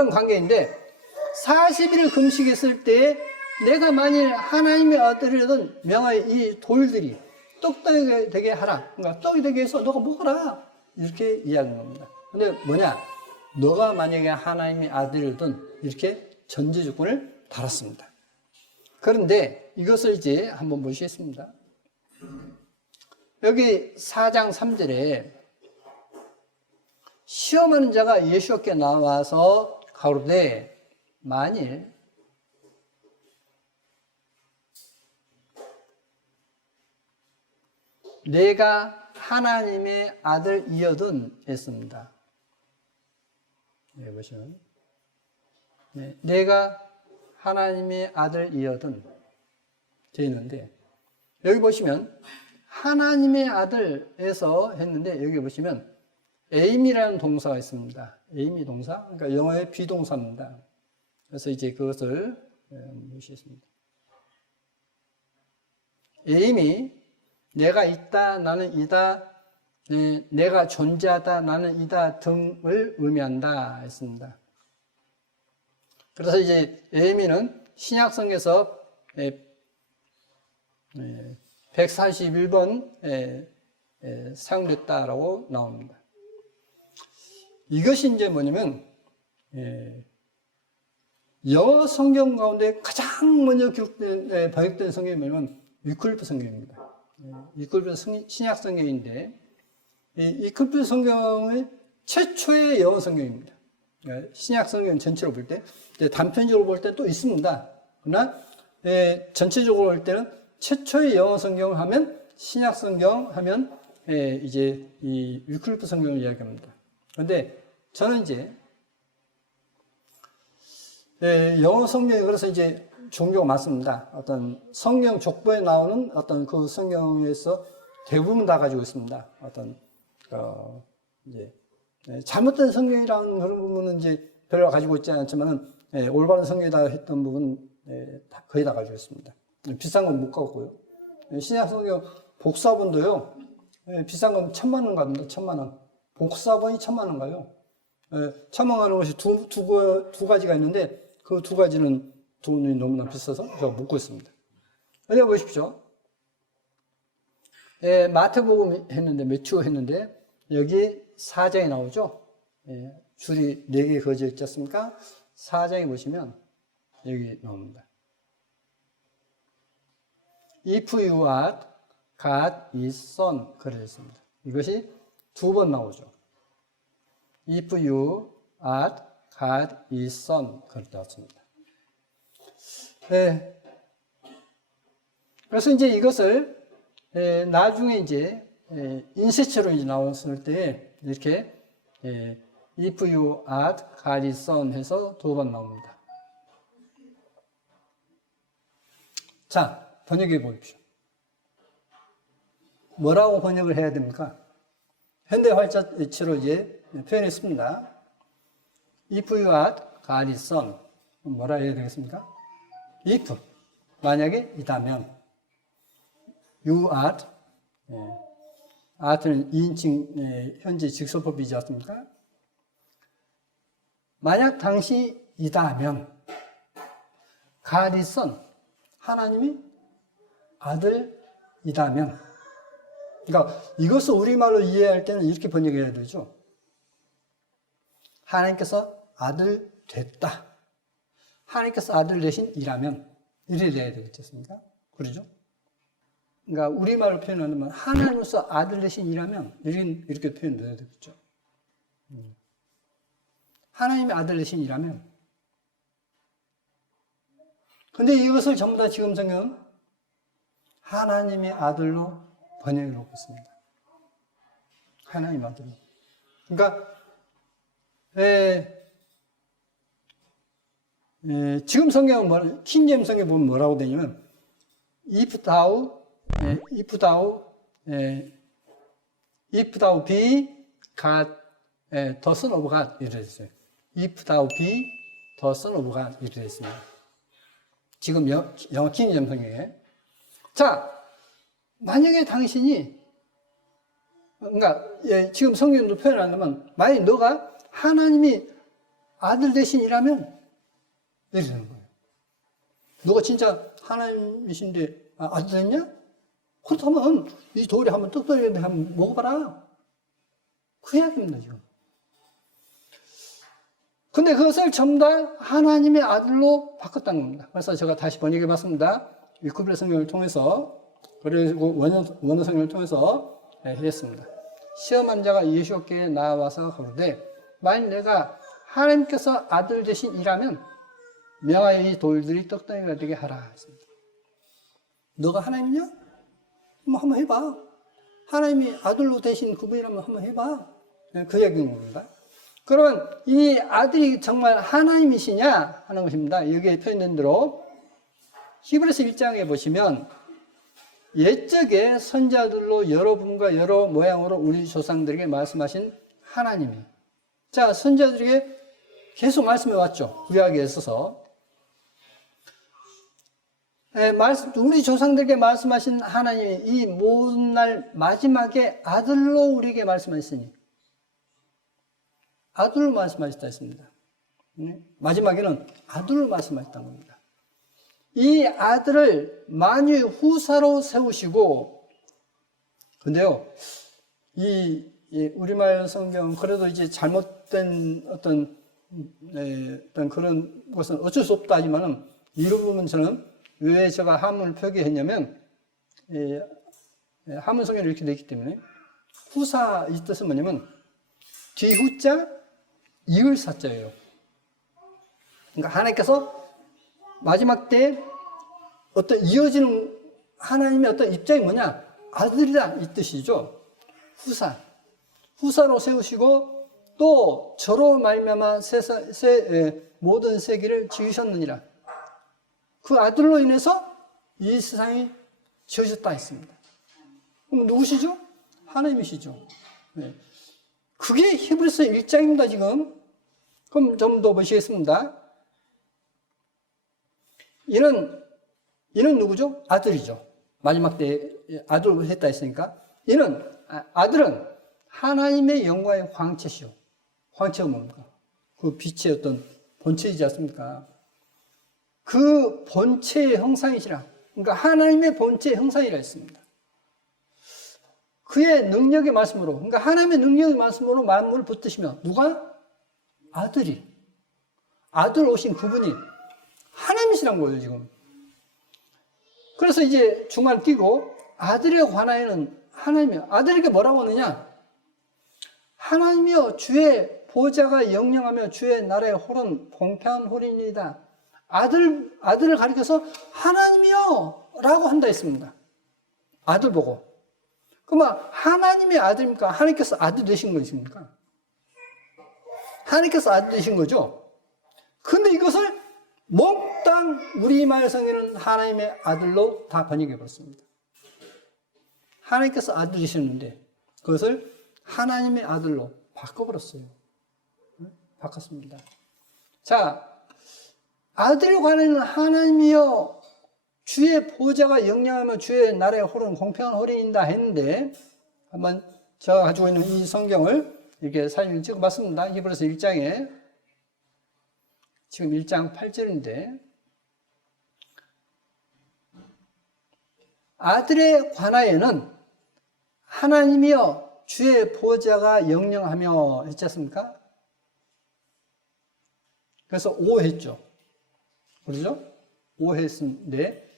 그런 관계인데 40일을 금식했을 때 내가 만일 하나님의 아들이라던 명하여 이 돌들이 떡이 되게 하라. 그러니까 떡이 되게 해서 너가 먹어라. 이렇게 이야기하는 겁니다. 근데 뭐냐? 너가 만약에 하나님의 아들이라던 이렇게 전제 조건을 달았습니다. 그런데 이것을 이제 한번 보시겠습니다. 여기 4장 3절에 시험하는 자가 예수께 나와서 가로되 만일 내가 하나님의 아들이어든 했습니다. 네, 보시면 네, 내가 하나님의 아들이어든 되어 있는데 여기 보시면 하나님의 아들에서 했는데 여기 보시면 aim이라는 동사가 있습니다. aim이 동사, 그러니까 영어의 비동사입니다. 그래서 이제 그것을 보시겠습니다. aim이 내가 있다, 나는 이다, 내가 존재하다, 나는 이다 등을 의미한다 했습니다. 그래서 이제 aim이는 신약성에서 141번 사용됐다라고 나옵니다. 이것이 이제 뭐냐면 영어 성경 가운데 가장 먼저 기록된 번역된 성경이 뭐냐면 위클리프 성경입니다. 위클리프 신약 성경인데 이 위클리프 성경의 최초의 영어 성경입니다. 신약 성경 전체로 볼 때 단편적으로 볼 때 또 있습니다. 그러나 전체적으로 볼 때는 최초의 영어 성경 하면 신약 성경 하면 이제 이 위클리프 성경을 이야기합니다. 그런데 저는 이제 영어 성경이 그래서 이제 종교가 많습니다. 어떤 성경 족보에 나오는 어떤 그 성경에서 대부분 다 가지고 있습니다. 어떤 이제 잘못된 성경이라는 그런 부분은 이제 별로 가지고 있지 않지만은 올바른 성경이다 했던 부분 거의 다 가지고 있습니다. 비싼 건 못 갖고요. 신약 성경 복사본도요. 비싼 건 1,000만 원 갑니다. 1,000만 원. 복사본이 1,000만 원 가요. 1,000만 원 하는 것이 두 가지가 있는데 그 두 가지는 돈이 너무나 비싸서 제가 못 구했습니다. 여기 보십시오. 마태복음 했는데 매튜 했는데 여기 4장에 나오죠. 줄이 4개 그어져 있지 않습니까? 4장에 보시면 여기 나옵니다. If you are, God is son 그려져 있습니다. 이것이 2번 나오죠. If you are, God is son 그렇게 나왔습니다. 그래서 이제 이것을 나중에 이제 인쇄체로 이제 나왔을 때 이렇게 If you are, God is son 해서 2번 나옵니다. 자, 번역해 보십시오. 뭐라고 번역을 해야 됩니까? 현대 활자체로 이제 표현했습니다. If you are, God is son. 뭐라 해야 되겠습니까? If. 만약에 있다면. You are. are는 2인칭 현재 직설법이지 않습니까? 만약 당시 이다면. God is son. 하나님이 아들이다면. 그러니까 이것을 우리말로 이해할 때는 이렇게 번역해야 되죠. 하나님께서 아들 됐다. 하나님께서 아들 대신 이라면 이래 돼야 되겠지 않습니까? 그러죠? 그러니까 우리말로 표현하면 하나님으로서 아들 대신 이라면 이렇게 표현돼야 되겠죠. 하나님의 아들 대신 이라면. 근데 이것을 전부 다 지금 성경은 하나님의 아들로 번역해 놓고 있습니다. 하나님 아들로. 그러니까 지금 성경은 킹제임스 성경에 보면 뭐라고 되냐면 if thou be God, the son of God 이렇게 됐어요. If thou be the son of God 이렇게 됐습니다. 지금 영어 킹제임스 성경에. 자, 만약에 당신이 그러니까 지금 성경도 표현한다면 만약 너가 하나님이 아들 대신이라면 이렇게 되는 거예요. 너가 진짜 하나님이신데 아들 됐냐? 그렇다면 이 돌에 한번 떡돌이인데 한번 먹어봐라. 그 이야기입니다, 지금. 근데 그것을 전부 다 하나님의 아들로 바꿨다는 겁니다. 그래서 제가 다시 번역해 봤습니다. 위크빌 성경을 통해서, 그리고 원어 성경을 통해서 했습니다. 시험한 자가 예수께 나와서 가로되 만일 내가 하나님께서 아들 대신 이라면 명하여 이 돌들이 떡덩이가 되게 하라 했습니다. 너가 하나님이냐? 한번 해봐. 하나님이 아들로 대신 그분이라면 한번 해봐. 그 얘기인 겁니다. 그러면 이 아들이 정말 하나님이시냐 하는 것입니다. 여기에 표현된 대로 히브리서 1장에 보시면 옛적에 선자들로 여러 분과 여러 모양으로 우리 조상들에게 말씀하신 하나님이, 자, 선자들에게 계속 말씀해 왔죠. 구약에 있어서. 우리 조상들에게 말씀하신 하나님이 이 모든 날 마지막에 아들로 우리에게 말씀하셨으니, 아들로 말씀하셨다 했습니다. 마지막에는 아들로 말씀하셨다는 겁니다. 이 아들을 만유의 후사로 세우시고, 근데요, 이 우리말 성경, 그래도 이제 잘못된 어떤 그런 것은 어쩔 수 없다 하지만은, 이런 부분 저는 왜 제가 한문을 표기했냐면, 한문 성경이 이렇게 되어 있기 때문에, 후사 이 뜻은 뭐냐면, 뒤후자, 이을 사자예요. 그러니까 하나님께서 마지막 때 어떤 이어지는 하나님의 어떤 입장이 뭐냐? 아들이다 이 뜻이죠. 후사로 세우시고 또 저로 말미암아 모든 세계를 지으셨느니라. 그 아들로 인해서 이 세상이 지어졌다 했습니다. 그럼 누구시죠? 하나님이시죠. 네. 그게 히브리서 1장입니다, 지금. 그럼 좀 더 보시겠습니다. 이는 누구죠? 아들이죠. 마지막 때 아들로 했다 했으니까. 아들은 하나님의 영광의 광채시오. 광채가 뭡니까? 그 빛의 어떤 본체이지 않습니까? 그 본체의 형상이시라. 그러니까 하나님의 본체의 형상이라 했습니다. 그의 능력의 말씀으로, 그러니까 하나님의 능력의 말씀으로 만물을 붙드시며, 누가? 아들이. 아들 오신 그분이 하나님이시란 거예요, 지금. 그래서 이제 중간을 띄고, 아들에 관하여는 하나님이, 아들에게 뭐라고 하느냐? 하나님이여 주의 보좌가 영영하며 주의 나라의 홀은 공평한 홀이니이다. 아들을 가리켜서 하나님이여 라고 한다 했습니다. 아들 보고. 그러면 하나님의 아들입니까? 하나님께서 아들 되신 것입니까? 하나님께서 아들 되신 거죠. 근데 이것을 몽땅 우리말 성경은 하나님의 아들로 다 번역해 버렸습니다. 하나님께서 아들 되셨는데 그것을 하나님의 아들로 바꿔버렸어요. 바꿨습니다. 자, 아들에 관한 하나님이여 주의 보좌가 영영하며 주의 나라의 홀은 공평한 홀이다 했는데, 한번 제가 가지고 있는 이 성경을 이렇게 사진을 찍어봤습니다. 히브리서 1장에 지금 1장 8절인데, 아들에 관하여는 하나님이여 주의 보좌가 영영하며 했지 않습니까? 그래서 5 했죠. 그렇죠? 5 했는데,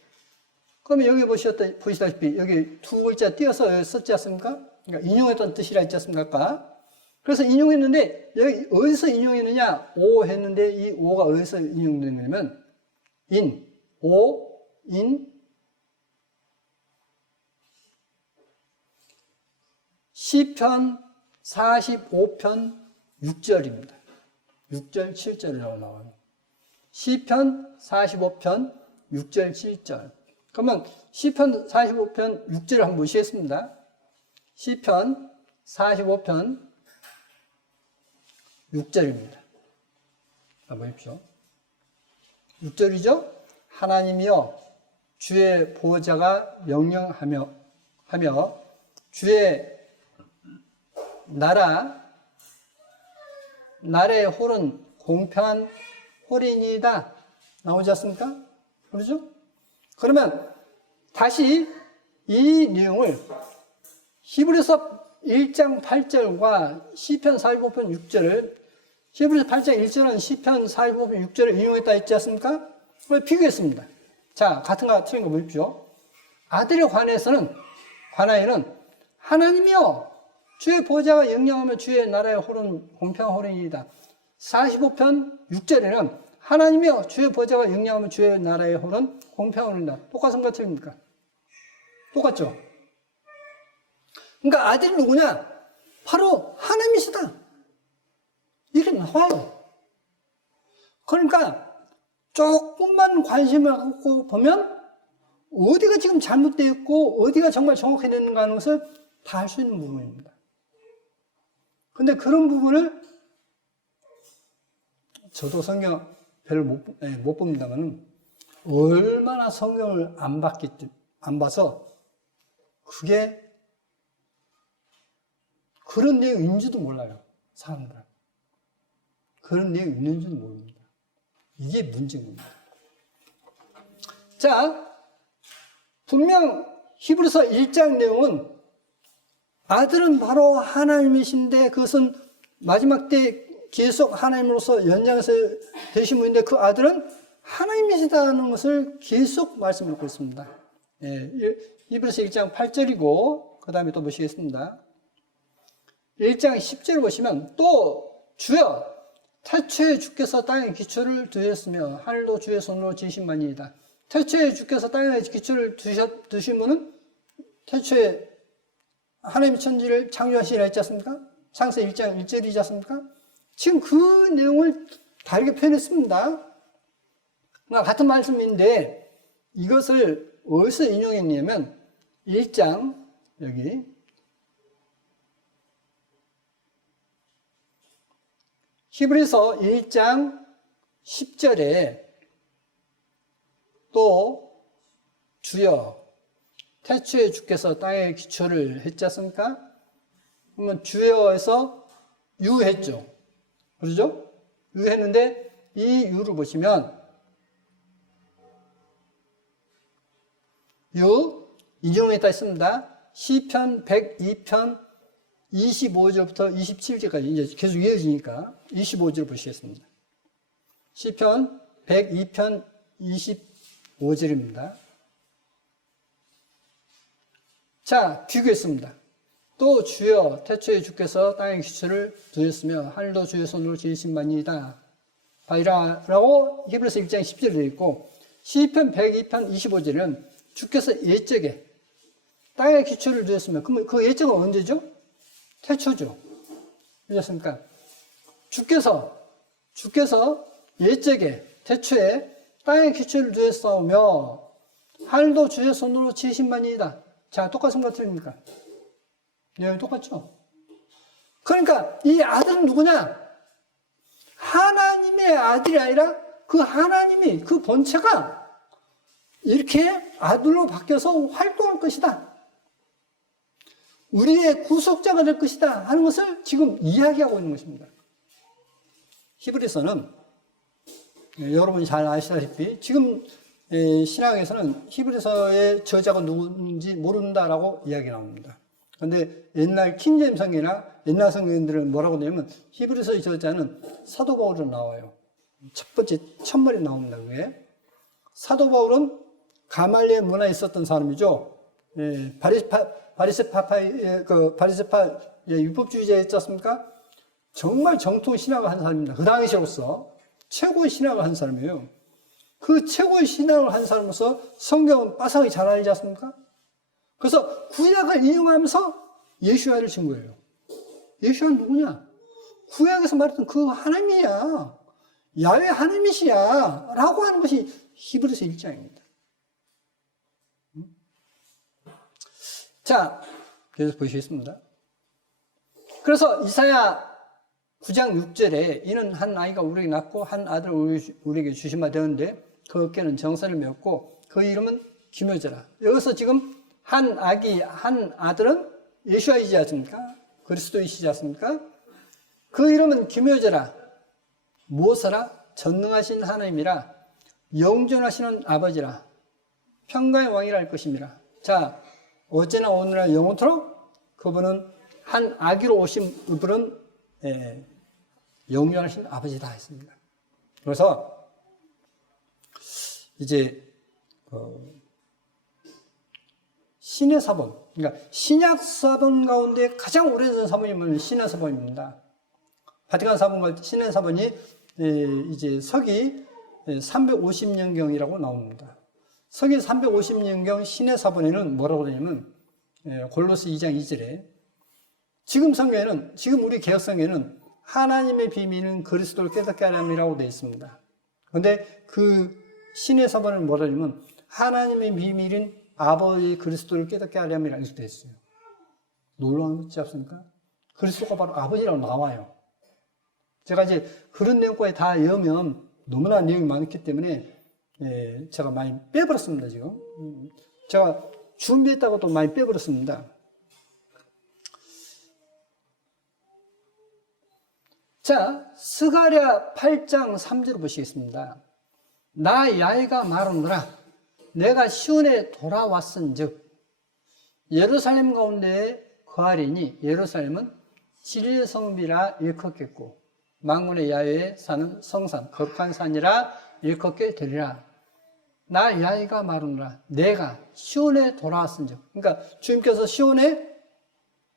그러면 여기 보시다시피 여기 두 글자 띄어서 썼지 않습니까? 그러니까 인용했던 뜻이라 했지 않습니까? 아까? 그래서 인용했는데, 여기 어디서 인용했느냐? 5 했는데, 이 5가 어디서 인용된 거냐면, 시편 45편 6절입니다. 6절, 7절이라고 나와요. 시편 45편 6절, 7절. 그러면 시편 45편 6절을 한번 보시겠습니다. 시편 45편 6절입니다. 한번 보십시오. 6절이죠? 하나님이여 주의 보좌가 영영하며 주의 나라의 홀은 공평한 호린이다. 나오지 않습니까? 그러죠? 그러면 다시 이 내용을 히브리서 1장 8절과 시편 45편 6절을 히브리서 8장 1절은 시편 45편 6절을 인용했다 했지 않습니까? 그걸 비교했습니다. 자, 같은 거 틀린 거 보십시오. 아들에 관해서는 하나님이여 주의 보좌가 영영하며 주의 나라의 호른 공평한 호른이다. 45편 6절에는 하나님이여 주의 보좌가 영영하며 주의 나라의 호른 공평한 호른이다. 똑같은 거 틀립니까? 똑같죠? 그러니까 아들이 누구냐? 바로 하나님이시다. 이렇게 나와요. 그러니까 조금만 관심을 갖고 보면 어디가 지금 잘못되어 있고 어디가 정말 정확히 있는가 하는 것을 다 알 수 있는 부분입니다. 근데 그런 부분을 저도 성경 별로 못 봅니다만 얼마나 성경을 안 봐서 그게 그런 내용인지도 몰라요. 사람들은. 그런 내용이 있는지도 모릅니다. 이게 문제인 겁니다. 자, 분명 히브리서 1장 내용은 아들은 바로 하나님이신데 그것은 마지막 때 계속 하나님으로서 연장해서 되신 분인데 그 아들은 하나님이시다는 것을 계속 말씀하고 있습니다. 예, 히브리서 1장 8절이고 그 다음에 또 보시겠습니다. 1장 10절을 보시면 또 주여 태초에 주께서 땅에 기초를 두셨으며 하늘도 주의 손으로 지으신 바니이다. 태초에 주께서 땅에 기초를 두신 분은 태초에 하나님의 천지를 창조하시라 했지 않습니까? 창세 1장 1절이지 않습니까? 지금 그 내용을 다르게 표현했습니다. 같은 말씀인데 이것을 어디서 인용했냐면 1장 여기 히브리서 1장 10절에 또 주여 태초에 주께서 땅에 기초를 했지 않습니까? 그러면 주여에서 유했죠. 그러죠? 유했는데 이 유를 보시면 유 인용했다 했습니다. 시편 102편 25절부터 27절까지 이제 계속 이어지니까 25절 보시겠습니다. 시편 102편 25절입니다. 자, 비교했습니다. 또 주여 태초에 주께서 땅의 기초를 두셨으며 하늘도 주의 손으로 지으신 바니이다. 바이라라고 히브리서 1장 10절에 되어 있고 시편 102편 25절은 주께서 옛적에 땅의 기초를 두셨으며 그러면 그 옛적은 언제죠? 태초죠. 그렇습니까? 주께서 옛적에 태초에 땅의 기초를 두셨사오며 하늘도 주의 손으로 지으신 바니이다. 자, 똑같은 것 틀립니까? 네, 똑같죠. 그러니까 이 아들은 누구냐? 하나님의 아들이 아니라 그 하나님이 그 본체가 이렇게 아들로 바뀌어서 활동할 것이다. 우리의 구속자가 될 것이다 하는 것을 지금 이야기하고 있는 것입니다. 히브리서는 여러분이 잘 아시다시피 지금 신학에서는 히브리서의 저자가 누군지 모른다라고 이야기 나옵니다. 그런데 옛날 킹제임스 성경이나 옛날 성경들은 뭐라고 하냐면 히브리서의 저자는 사도 바울로 나와요. 첫 번째 첫머리 나옵니다. 그게 사도 바울은 가말리엘 문화에 있었던 사람이죠. 바리새파 율법주의자였지 않습니까? 정말 정통 신학을 한 사람입니다. 그 당시로서 최고의 신학을 한 사람이에요. 그 최고의 신학을 한 사람으로서 성경은 빠삭하게 잘 알지 않습니까? 그래서 구약을 이용하면서 예수야를 친 거예요. 예수야는 누구냐? 구약에서 말했던 그 하나님이야. 야훼 하나님이시야. 라고 하는 것이 히브리서 1장입니다. 자, 계속 보시겠습니다. 그래서 이사야 9장 6절에 이는 한 아이가 우리에게 낳고 한 아들을 우리에게 주신 바 되었는데 그 어깨는 정사를 메었고 그 이름은 기묘자라. 여기서 지금 한 아들은 예수아이지 않습니까? 그리스도이시지 않습니까? 그 이름은 기묘자라. 무엇하라? 전능하신 하나님이라 영존하시는 아버지라 평강의 왕이라 할 것입니다. 자, 어제나 오늘나 영원토록 그분은 한 아기로 오신 그분은 영존하신 아버지다 했습니다. 그래서 이제 신의 사본, 그러니까 신약 사본 가운데 가장 오래된 사본이 신의 사본입니다. 바티칸 사본과 신의 사본이 이제 서기 350년경이라고 나옵니다. 서기 350년경 신의 사본에는 뭐라고 그러냐면 골로새 2장 2절에 지금 성경에는, 지금 우리 개혁성경에는 하나님의 비밀은 그리스도를 깨닫게 하려니라고 되어 있습니다. 그런데 그 신의 사본은 뭐라 하냐면 하나님의 비밀은 아버지 그리스도를 깨닫게 하려니라 이렇게 되어 있어요. 놀라운 거지 않습니까? 그리스도가 바로 아버지라고 나와요. 제가 이제 그런 내용까지 다 외우면 너무나 내용이 많기 때문에 제가 많이 빼버렸습니다, 지금. 제가 준비했다고 또 많이 빼버렸습니다. 자, 스가랴 8장 3절 보시겠습니다. 나 야훼가 말하노라 내가 시온에 돌아왔은즉 예루살렘 가운데 거하리니 예루살렘은 진리의 성비라 일컫겠고 만군의 야훼에 사는 성산 거룩한 산이라 일컫게 되리라. 나 야훼가 말하노라 내가 시온에 돌아왔은즉, 그러니까 주님께서 시온에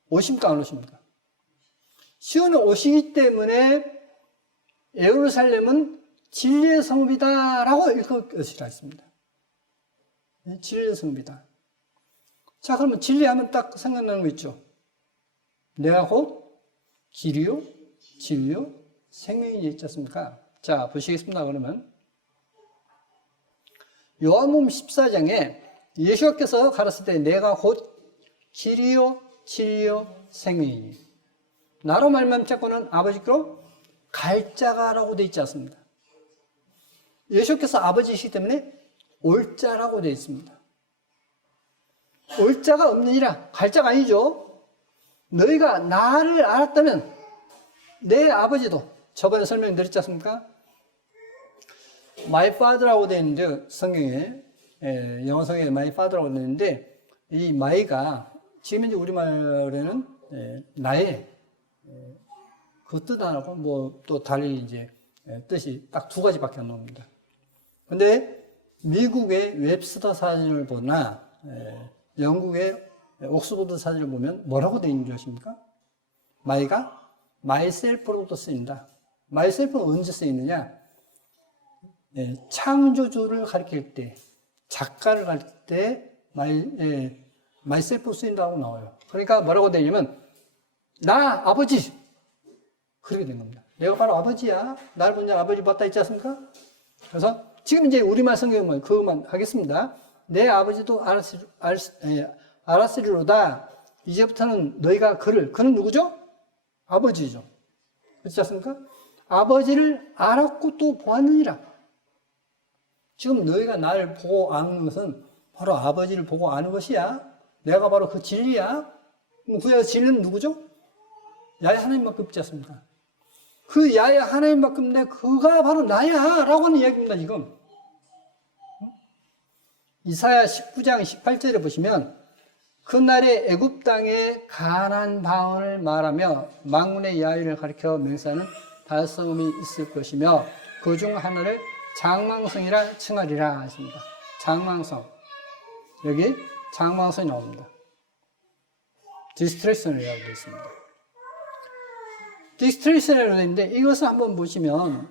오십니까 안 오십니까? 시온에 오시기 때문에 예루살렘은 진리의 성비다라고 일컬으시라 했습니다. 진리의 성비다. 자, 그러면 진리하면 딱 생각나는 거 있죠. 내가 곧 길이요 진리요 생명이 있지 않습니까? 자, 보시겠습니다. 그러면 요한복음 14장에 예수께서 가르칠 때 내가 곧 길이요 진리요 생명이니 나로 말미암지 않고는 아버지께로 갈 자가라고 되어 있지 않습니다. 예수께서 아버지이시기 때문에 올 자라고 되어 있습니다. 올 자가 없느니라. 갈 자가 아니죠. 너희가 나를 알았다면 내 아버지도, 저번에 설명드렸지 않습니까? My Father라고 되어 있는데 성경에, 영어 성경에 My Father라고 되어 있는데 이 my가 지금 이제 우리말에는 나의 그 뜻 하나고 뭐 또 달리 이제 뜻이 딱 두 가지밖에 안 나옵니다. 근데 미국의 웹스터 사전을 보나 영국의 옥스퍼드 사전을 보면 뭐라고 되어 있는 줄 아십니까? my가 myself로도 쓰인다. myself는 언제 쓰이느냐? 창조주를 가리킬 때, 작가를 가리킬 때 myself 쓰인다고 나와요. 그러니까 뭐라고 되어 있냐면 나 아버지 그렇게 된 겁니다. 내가 바로 아버지야. 나를 본 자 아버지 맞다 있지 않습니까? 그래서 지금 이제 우리말 성경은 그것만 하겠습니다. 내 아버지도 알았으리로다. 이제부터는 너희가 그는 누구죠? 아버지죠. 그렇지 않습니까? 아버지를 알았고 또 보았느니라. 지금 너희가 나를 보고 아는 것은 바로 아버지를 보고 아는 것이야. 내가 바로 그 진리야. 그 진리는 누구죠? 야훼 하나님밖에 없지 않습니까? 그 야훼 하나님밖에 없는데 그가 바로 나야 라고 하는 이야기입니다. 지금 이사야 19장 18절에 보시면 그날에 애굽 땅에 가나안 방언을 말하며 만군의 야훼를 가리켜 맹세하는 다섯 성읍이 있을 것이며 그 중 하나를 장망성이라 칭하리라 했습니다. 장망성, 여기 장망성이 나옵니다. 디스트레이션이라고 되어 있습니다. 디스트레이션이라고 되어 있는데 이것을 한번 보시면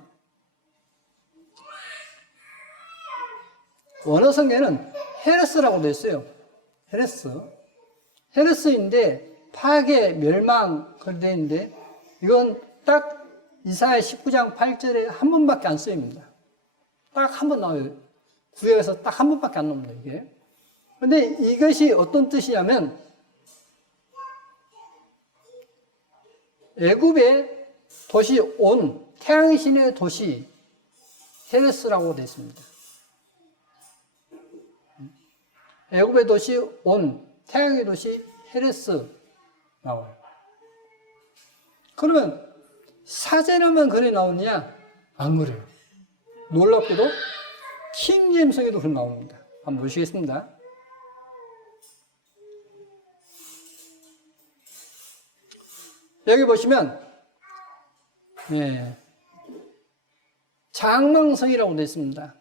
원어 성경에는 헤레스라고 되어 있어요. 헤레스인데 파괴, 멸망 그렇게 되어 있는데 이건 딱 이사야 19장 8절에 한 번밖에 안 쓰입니다. 딱 한 번 나와요. 구약에서 딱 한 번밖에 안 나옵니다. 이게. 그런데 이것이 어떤 뜻이냐면 애굽의 도시 온, 태양신의 도시 헤레스라고 되어 있습니다. 애굽의 도시 온, 태양의 도시 헤레스 나와요. 그러면 사전에만 그래 나오느냐? 안 그래요. 놀랍게도 킹제임스에도 그런 나옵니다. 한번 보시겠습니다. 여기 보시면 장망성이라고 되어 있습니다.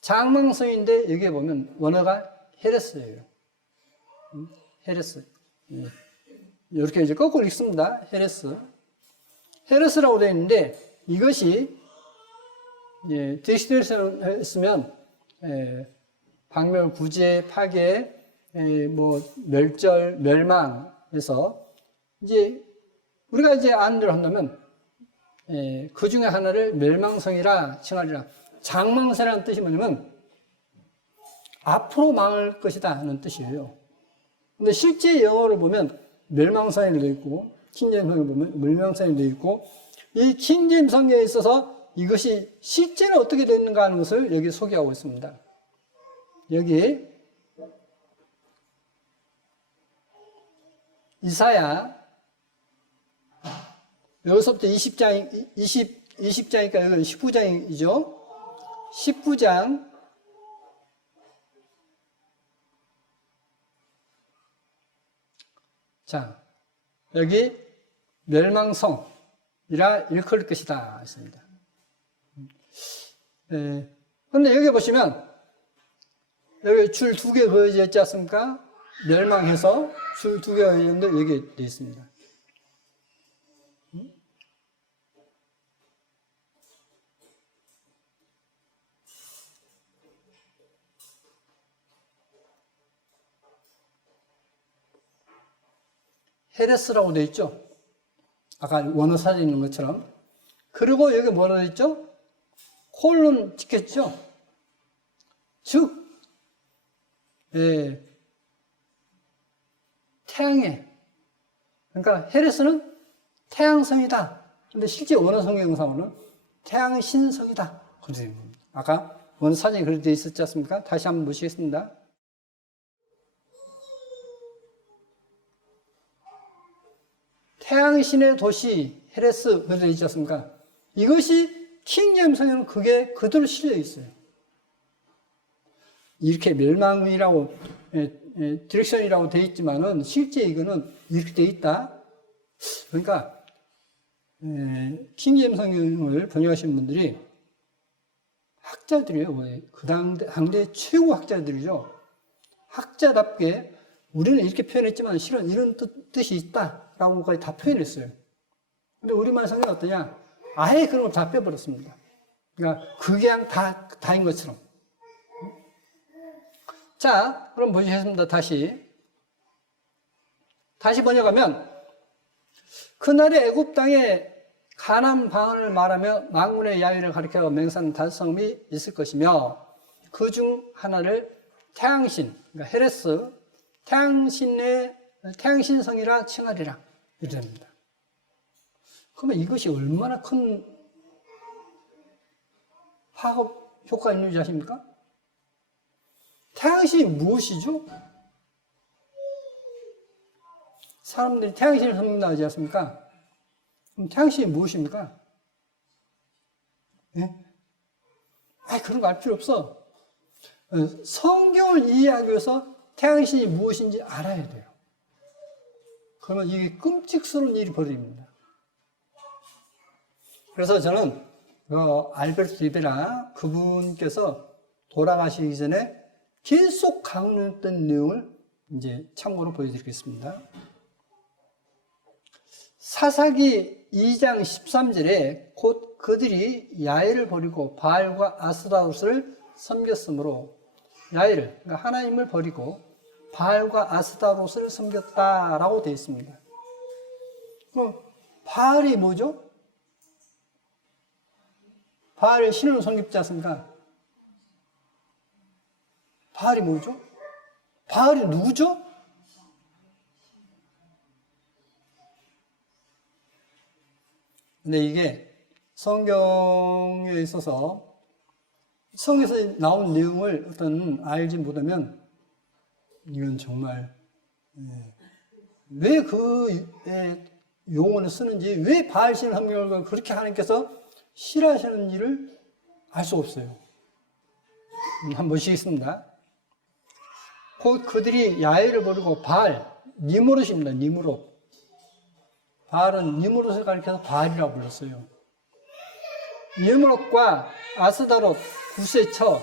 장망성인데 여기에 보면 원어가 헤레스예요. 헤레스. 이렇게 이제 거꾸로 읽습니다. 헤레스. 헤레스라고 되어 있는데 이것이 딕시너리에서 했으면 박멸, 구제, 파괴, 뭐 멸절, 멸망에서 이제 우리가 이제 안대로 한다면 그 중에 하나를 멸망성이라 칭하리라. 장망성이라는 뜻이 뭐냐면 앞으로 망할 것이다 하는 뜻이에요. 근데 실제 영어를 보면 멸망성이 되어 있고 킹제임성을 보면 멸망성이 되어 있고 이 킹제임성에 있어서 이것이 실제는 어떻게 됐는가 하는 것을 여기 소개하고 있습니다. 여기 이사야 여기서부터 20장이니까 여기 19장이죠. 19장 자 여기 멸망성이라 일컬을 것이다 했습니다. 근데 여기 보시면 여기 줄 2개 그어져 있지 않습니까? 멸망해서 줄 2개가 있는데 여기 되어 있습니다. 헤레스라고 되어 있죠? 아까 원어 사진에 있는 것처럼. 그리고 여기 뭐라고 되어 있죠? 콜론 찍혔죠? 즉, 태양의, 그러니까 헤레스는 태양성이다. 근데 실제 원어 성경상으로는 태양신성이다. 그렇게 되는 겁니다. 아까 원어 사진에 그렇게 되어 있었지 않습니까? 다시 한번 보시겠습니다. 태양신의 도시 헤레스 그렇게 되어 있지 않습니까? 이것이 킹제임스에는 그게 그대로 실려 있어요. 이렇게 멸망이라고 디렉션이라고 되어 있지만은 실제 이거는 이렇게 되어 있다. 그러니까 킹제임스 성경을 번역하신 분들이 학자들이에요. 그 당대 최고 학자들이죠. 학자답게 우리는 이렇게 표현했지만 실은 이런 뜻이 있다라고까지 다 표현했어요. 근데 우리말 성경은 어떠냐? 아예 그런 걸 다 빼버렸습니다. 그러니까 그냥 다인 것처럼. 자, 그럼 보시겠습니다. 다시 번역하면 그날의 애굽 땅에 가나안 방언을 말하며 만군의 야훼를 가리켜 맹세하는 5성이 있을 것이며 그 중 하나를 태양신, 그러니까 헤레스, 태양신성이라 칭하리라. 이렇게 됩니다. 그러면 이것이 얼마나 큰 파급 효과가 있는지 아십니까? 태양신이 무엇이죠? 사람들이 태양신을 섬긴다 하지 않습니까? 그럼 태양신이 무엇입니까? 네? 그런 거 알 필요 없어. 성경을 이해하기 위해서 태양신이 무엇인지 알아야 돼요. 그러면 이게 끔찍스러운 일이 벌어집니다. 그래서 저는 알베르토 리베라 그분께서 돌아가시기 전에 계속 강론했던 내용을 이제 참고로 보여드리겠습니다. 사사기 2장 13절에 곧 그들이 야훼를 버리고 바알과 아스다롯을 섬겼으므로 야훼를, 그러니까 하나님을 버리고 바알과 아스다롯을 섬겼다라고 되어 있습니다. 그럼 바알이 뭐죠? 바알의 신을 섬기지 않습니까? 바알이 뭐죠? 바알이 누구죠? 근데 이게 성경에 있어서 성경에서 나온 내용을 알지 못하면 이건 정말 왜 그 용어를 쓰는지, 왜 바알 신을 섬기는 걸 그렇게 하나님께서 싫어하시는 일을 알 수 없어요. 한번 보시겠습니다. 곧 그들이 야훼를 버리고 바알, 니무롯입니다. 니무롯. 바알은 니무롯을 가리켜서 바알이라고 불렀어요. 니무롯과 아스다롯, 구스의 처를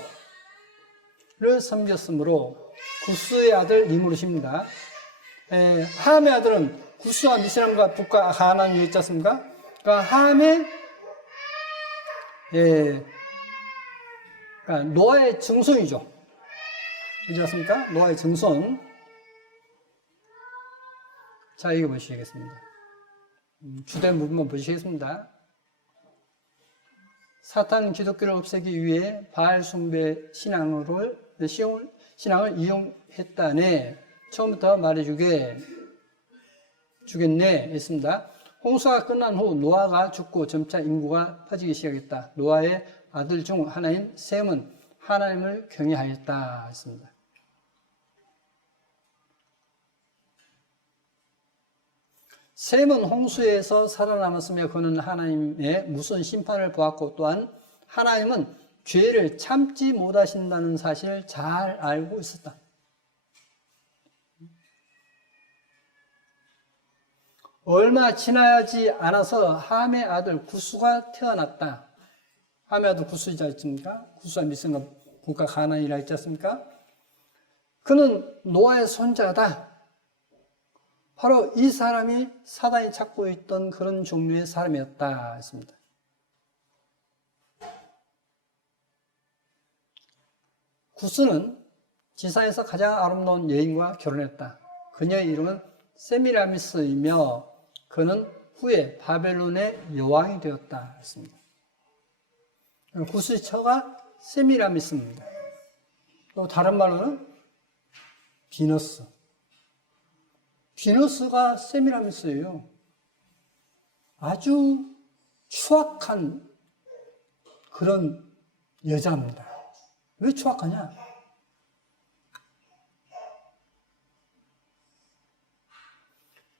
섬겼으므로 구스의 아들 니무롯입니다. 함의 아들은 구스와 미스람과 북과 가나안이 있지 않습니까? 그러니까 함의 그러니까 노아의 증손이죠. 그렇지 않습니까? 노아의 증손. 자, 이거 보시겠습니다. 주된 부분만 보시겠습니다. 사탄은 기독교를 없애기 위해 바알 숭배 신앙을 이용했다네. 처음부터 말해주겠네. 했습니다. 홍수가 끝난 후 노아가 죽고 점차 인구가 퍼지기 시작했다. 노아의 아들 중 하나인 셈은 하나님을 경외하였다. 했습니다. 셈은 홍수에서 살아남았으며 그는 하나님의 무서운 심판을 보았고 또한 하나님은 죄를 참지 못하신다는 사실을 잘 알고 있었다. 얼마 지나지 않아서 함의 아들 구스가 태어났다. 함의 아들 구스이지 않습니까? 구스와 미스가 북과 가나안이라 했지 않습니까? 그는 노아의 손자다. 바로 이 사람이 사단이 찾고 있던 그런 종류의 사람이었다 했습니다. 구스는 지상에서 가장 아름다운 여인과 결혼했다. 그녀의 이름은 세미라미스이며 그는 후에 바벨론의 여왕이 되었다 했습니다. 구스의 처가 세미라미스입니다. 또 다른 말로는 비너스. 비너스가 세미라미스예요. 아주 추악한 그런 여자입니다. 왜 추악하냐?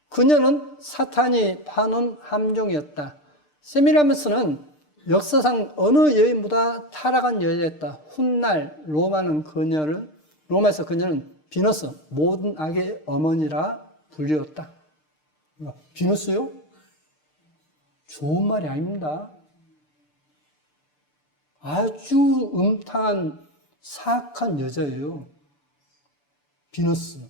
그녀는 사탄이 파놓은 함정이었다. 세미라미스는 역사상 어느 여인보다 타락한 여자였다. 훗날 로마에서 그녀는 비너스, 모든 악의 어머니라 불리웠다. 비너스요? 좋은 말이 아닙니다. 아주 음탕한 사악한 여자예요. 비너스.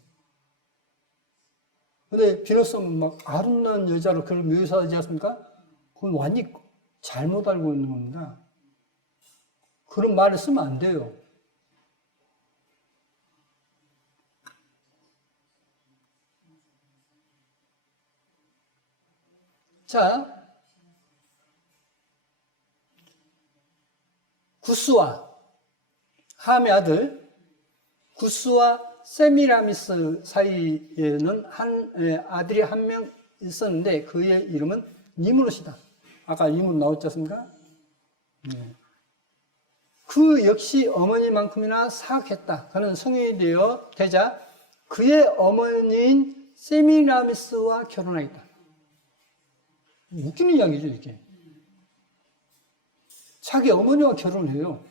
근데 비너스는 막 아름다운 여자로 그걸 묘사하지 않습니까? 그건 완전히 잘못 알고 있는 겁니다. 그런 말을 쓰면 안 돼요. 자, 구스와 함의 아들, 구스와 세미라미스 사이에는 아들이 한 명 있었는데 그의 이름은 니무롯이다. 아까 니무롯 나왔지 않습니까? 그 역시 어머니만큼이나 사악했다. 그는 성인이 되자 그의 어머니인 세미라미스와 결혼하였다. 웃기는 이야기죠, 이게. 자기 어머니와 결혼을 해요.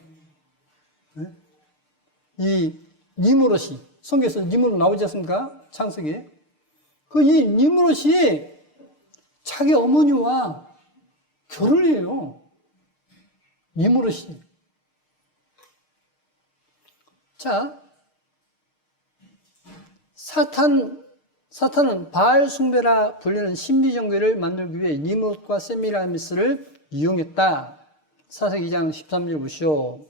이 니무롯이, 성경에서 니무롯 나오지 않습니까? 창세기에. 이 니무롯이 자기 어머니와 결혼을 해요. 니무롯이. 자, 사탄은 바알 숭배라 불리는 신비종교를 만들기 위해 니무롯과 세미라미스를 이용했다. 사사기 2장 13절 보시오.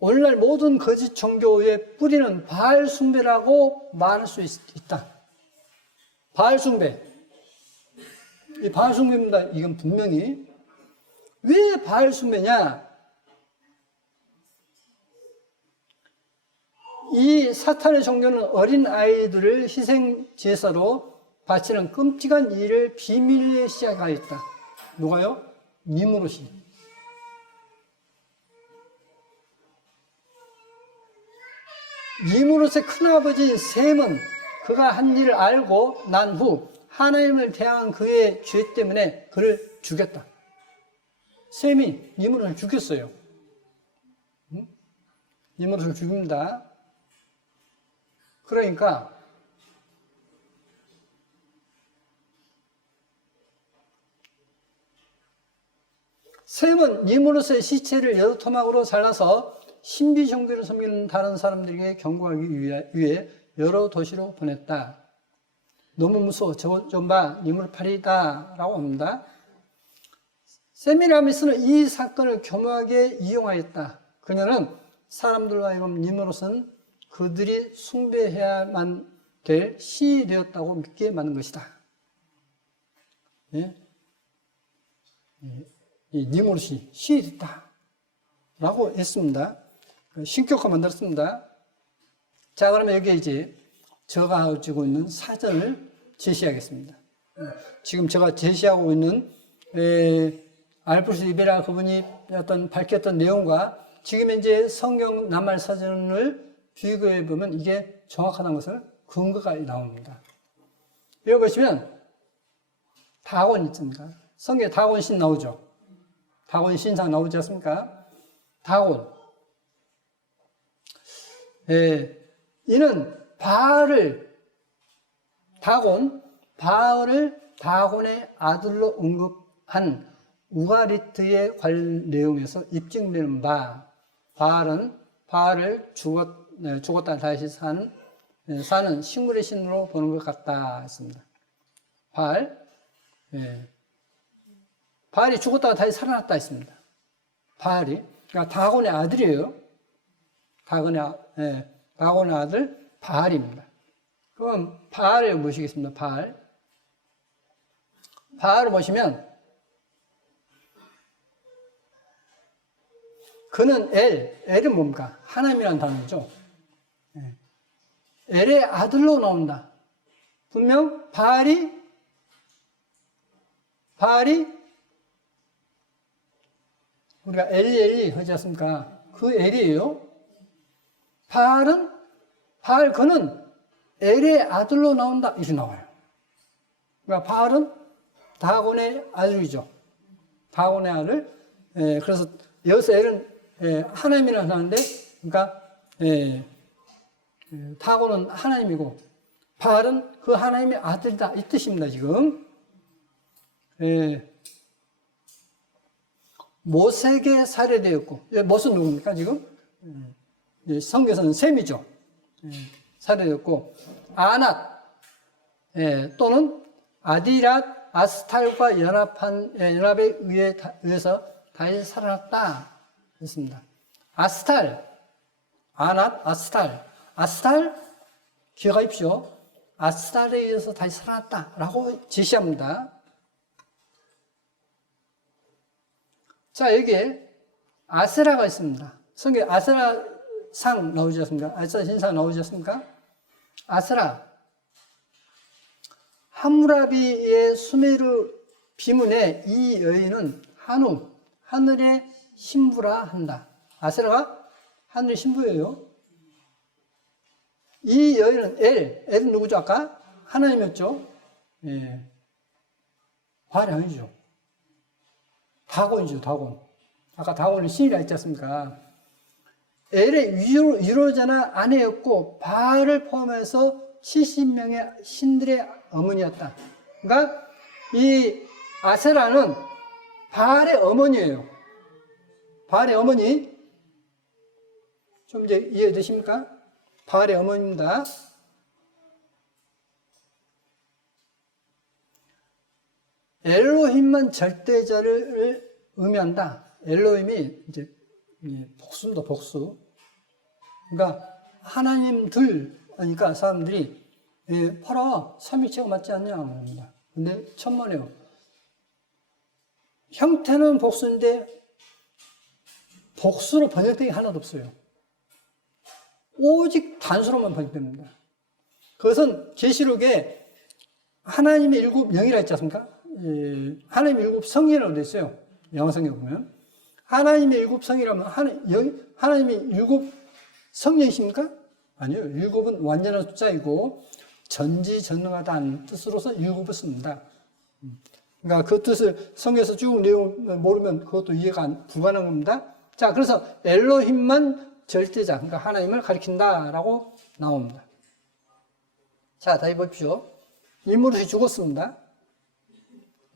오늘날 모든 거짓 종교의 뿌리는 바알 숭배라고 말할 수 있다. 바알 숭배. 이 바알 숭배입니다. 이건 분명히. 왜 바알 숭배냐? 이 사탄의 종교는 어린 아이들을 희생 제사로 바치는 끔찍한 일을 비밀리에 시작하였다. 누가요? 니무롯이. 니무롯의 큰아버지 셈은 그가 한 일을 알고 난 후 하나님을 대항한 그의 죄 때문에 그를 죽였다. 셈이 니무롯을 죽였어요. 니무롯을 죽입니다. 그러니까 셈은 니무롯의 시체를 여러 토막으로 잘라서 신비 종교를 섬기는 다른 사람들에게 경고하기 위해 여러 도시로 보냈다. 너무 무서워. 저것 좀 봐. 니무롯 팔이다. 라고 합니다. 세미라미스는 이 사건을 교묘하게 이용하였다. 그녀는 사람들과 하여금 니무롯은 그들이 숭배해야만 될 신이 되었다고 믿게 만든 것이다. 예? 이 니무롯이 신이 됐다. 라고 했습니다. 신격화 만들었습니다. 자, 그러면 여기에 이제 제가 가지고 있는 사전을 제시하겠습니다. 지금 제가 제시하고 있는 알프스 리베라 그분이 어떤 밝혔던 내용과 지금 현재 성경 낱말 사전을 비교해 보면 이게 정확하다는 것을 근거가 나옵니다. 여기 보시면 다곤 있습니까? 성경에 다곤 신 나오죠. 다곤 신상 나오지 않습니까? 다곤. 이는 바알을 다곤의 아들로 언급한 우가리트의 내용에서 입증되는 바, 바알을 죽었다 다시 사는 식물의 신으로 보는 것 같다 했습니다. 바알이 죽었다가 다시 살아났다 했습니다. 바알이. 그러니까 다곤의 아들이에요. 다곤의 아들 바알입니다. 그럼 바알을 모시겠습니다. 바알을 보시면 그는 엘은 뭡니까? 하나님이라는 단어죠. 엘의 아들로 나온다. 분명 바알이 우리가 엘리 하지 않습니까? 그 엘이에요. 그는 엘의 아들로 나온다. 이렇게 나와요. 그러니까 바알은 다곤의 아들이죠. 다곤의 아들. 그래서 여기서 엘은 하나님이라고 하는데, 그러니까 다곤은 하나님이고 바알은 그 하나님의 아들이다. 이 뜻입니다. 지금. 모세에게 살해되었고, 못은 누굽니까 지금? 성경에서는 셈이죠. 살해되었고, 아낫 또는 아디랏, 아스탈과 연합에 의해서 다시 살아났다 했습니다. 아낫, 아스탈 기억하십시오. 아스탈에 의해서 다시 살아났다라고 제시합니다. 자, 여기에 아세라가 있습니다. 성경에 아세라 상 나오지 않습니까? 아세라 신상 나오지 않습니까? 아세라. 함무라비의 수메르 비문에 이 여인은 하늘의 신부라 한다. 아세라가 하늘의 신부예요. 이 여인은 엘은 누구죠? 아까 하나님이었죠. 바알이 아니죠. 다곤이죠, 다곤. 아까 다곤은 신이라 했지 않습니까? 엘의 위로자나 아내였고 바알을 포함해서 70명의 신들의 어머니였다. 그러니까 이 아세라는 바알의 어머니예요. 바알의 어머니. 좀 이제 이해되십니까? 바알의 어머니입니다. 엘로힘만 절대자를 의미한다. 엘로힘이 이제 복수입니다, 복수. 그러니까 하나님들, 그러니까 사람들이 봐라, 삼위체가 맞지 않냐 합니다. 근데 천만에요. 형태는 복수인데 복수로 번역된 게 하나도 없어요. 오직 단수로만 번역됩니다. 그것은 계시록에 하나님의 일곱 영이라 했지 않습니까? 하나님의 일곱 성이라고 되어 있어요. 영어성에 보면. 하나님의 일곱 성이라면 하나님의 일곱 성령이십니까? 아니요. 일곱은 완전한 숫자이고 전지전능하다는 뜻으로서 일곱을 씁니다. 그러니까 그 뜻을 성경에서 쭉 내용을 모르면 그것도 이해가 불가능한 겁니다. 자, 그래서 엘로힘만 절대자, 그러니까 하나님을 가리킨다라고 나옵니다. 자, 다시 보십시오. 니므롯이 죽었습니다.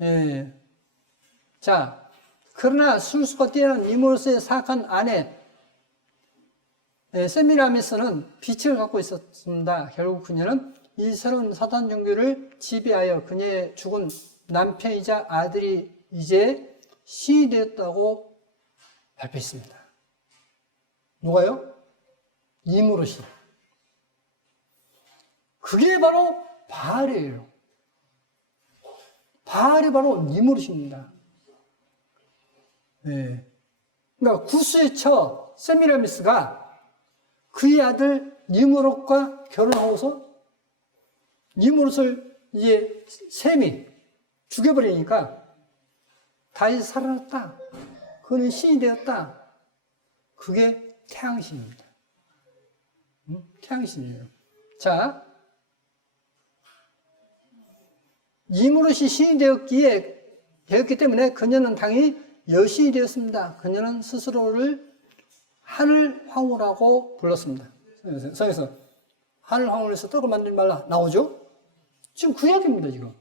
예. 자, 그러나 술수가 뛰어난 니므롯의 사악한 아내 세미라미스는 빛을 갖고 있었습니다. 결국 그녀는 이 새로운 사탄 종교를 지배하여 그녀의 죽은 남편이자 아들이 이제 신이 되었다고 발표했습니다. 누가요? 니므롯이. 그게 바로 바알이에요. 바알이 바로 니므롯입니다. 네. 그러니까 구스의 처 세미라미스가 그의 아들 니므롯과 결혼하고서 니므롯을 이제 셈이 죽여버리니까 다시 살아났다. 그는 신이 되었다. 그게 태양신입니다. 태양신이에요. 자, 니므롯이 신이 되었기 때문에 그녀는 당연히 여신이 되었습니다. 그녀는 스스로를 하늘 황후라고 불렀습니다. 성에서 하늘 황후에서 떡을 만들지 말라 나오죠? 지금 그 이야기입니다, 지금.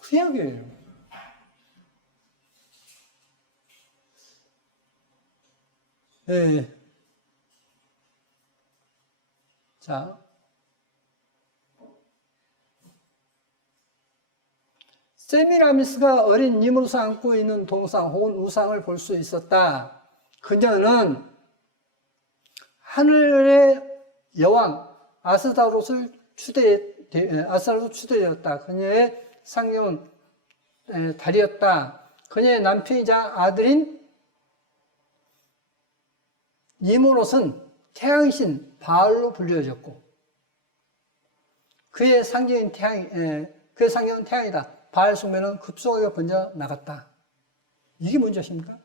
그 이야기예요. 네. 자. 세미라미스가 어린 니므롯을 안고 있는 동상 혹은 우상을 볼 수 있었다. 그녀는 하늘의 여왕 아스타롯을 추대되었다. 그녀의 상경은 달이었다. 그녀의 남편이자 아들인 니므롯은 태양신 바알로 불려졌고 그의 상경은 태양이다. 바알 숭배는 급속하게 번져 나갔다. 이게 뭔지 아십니까?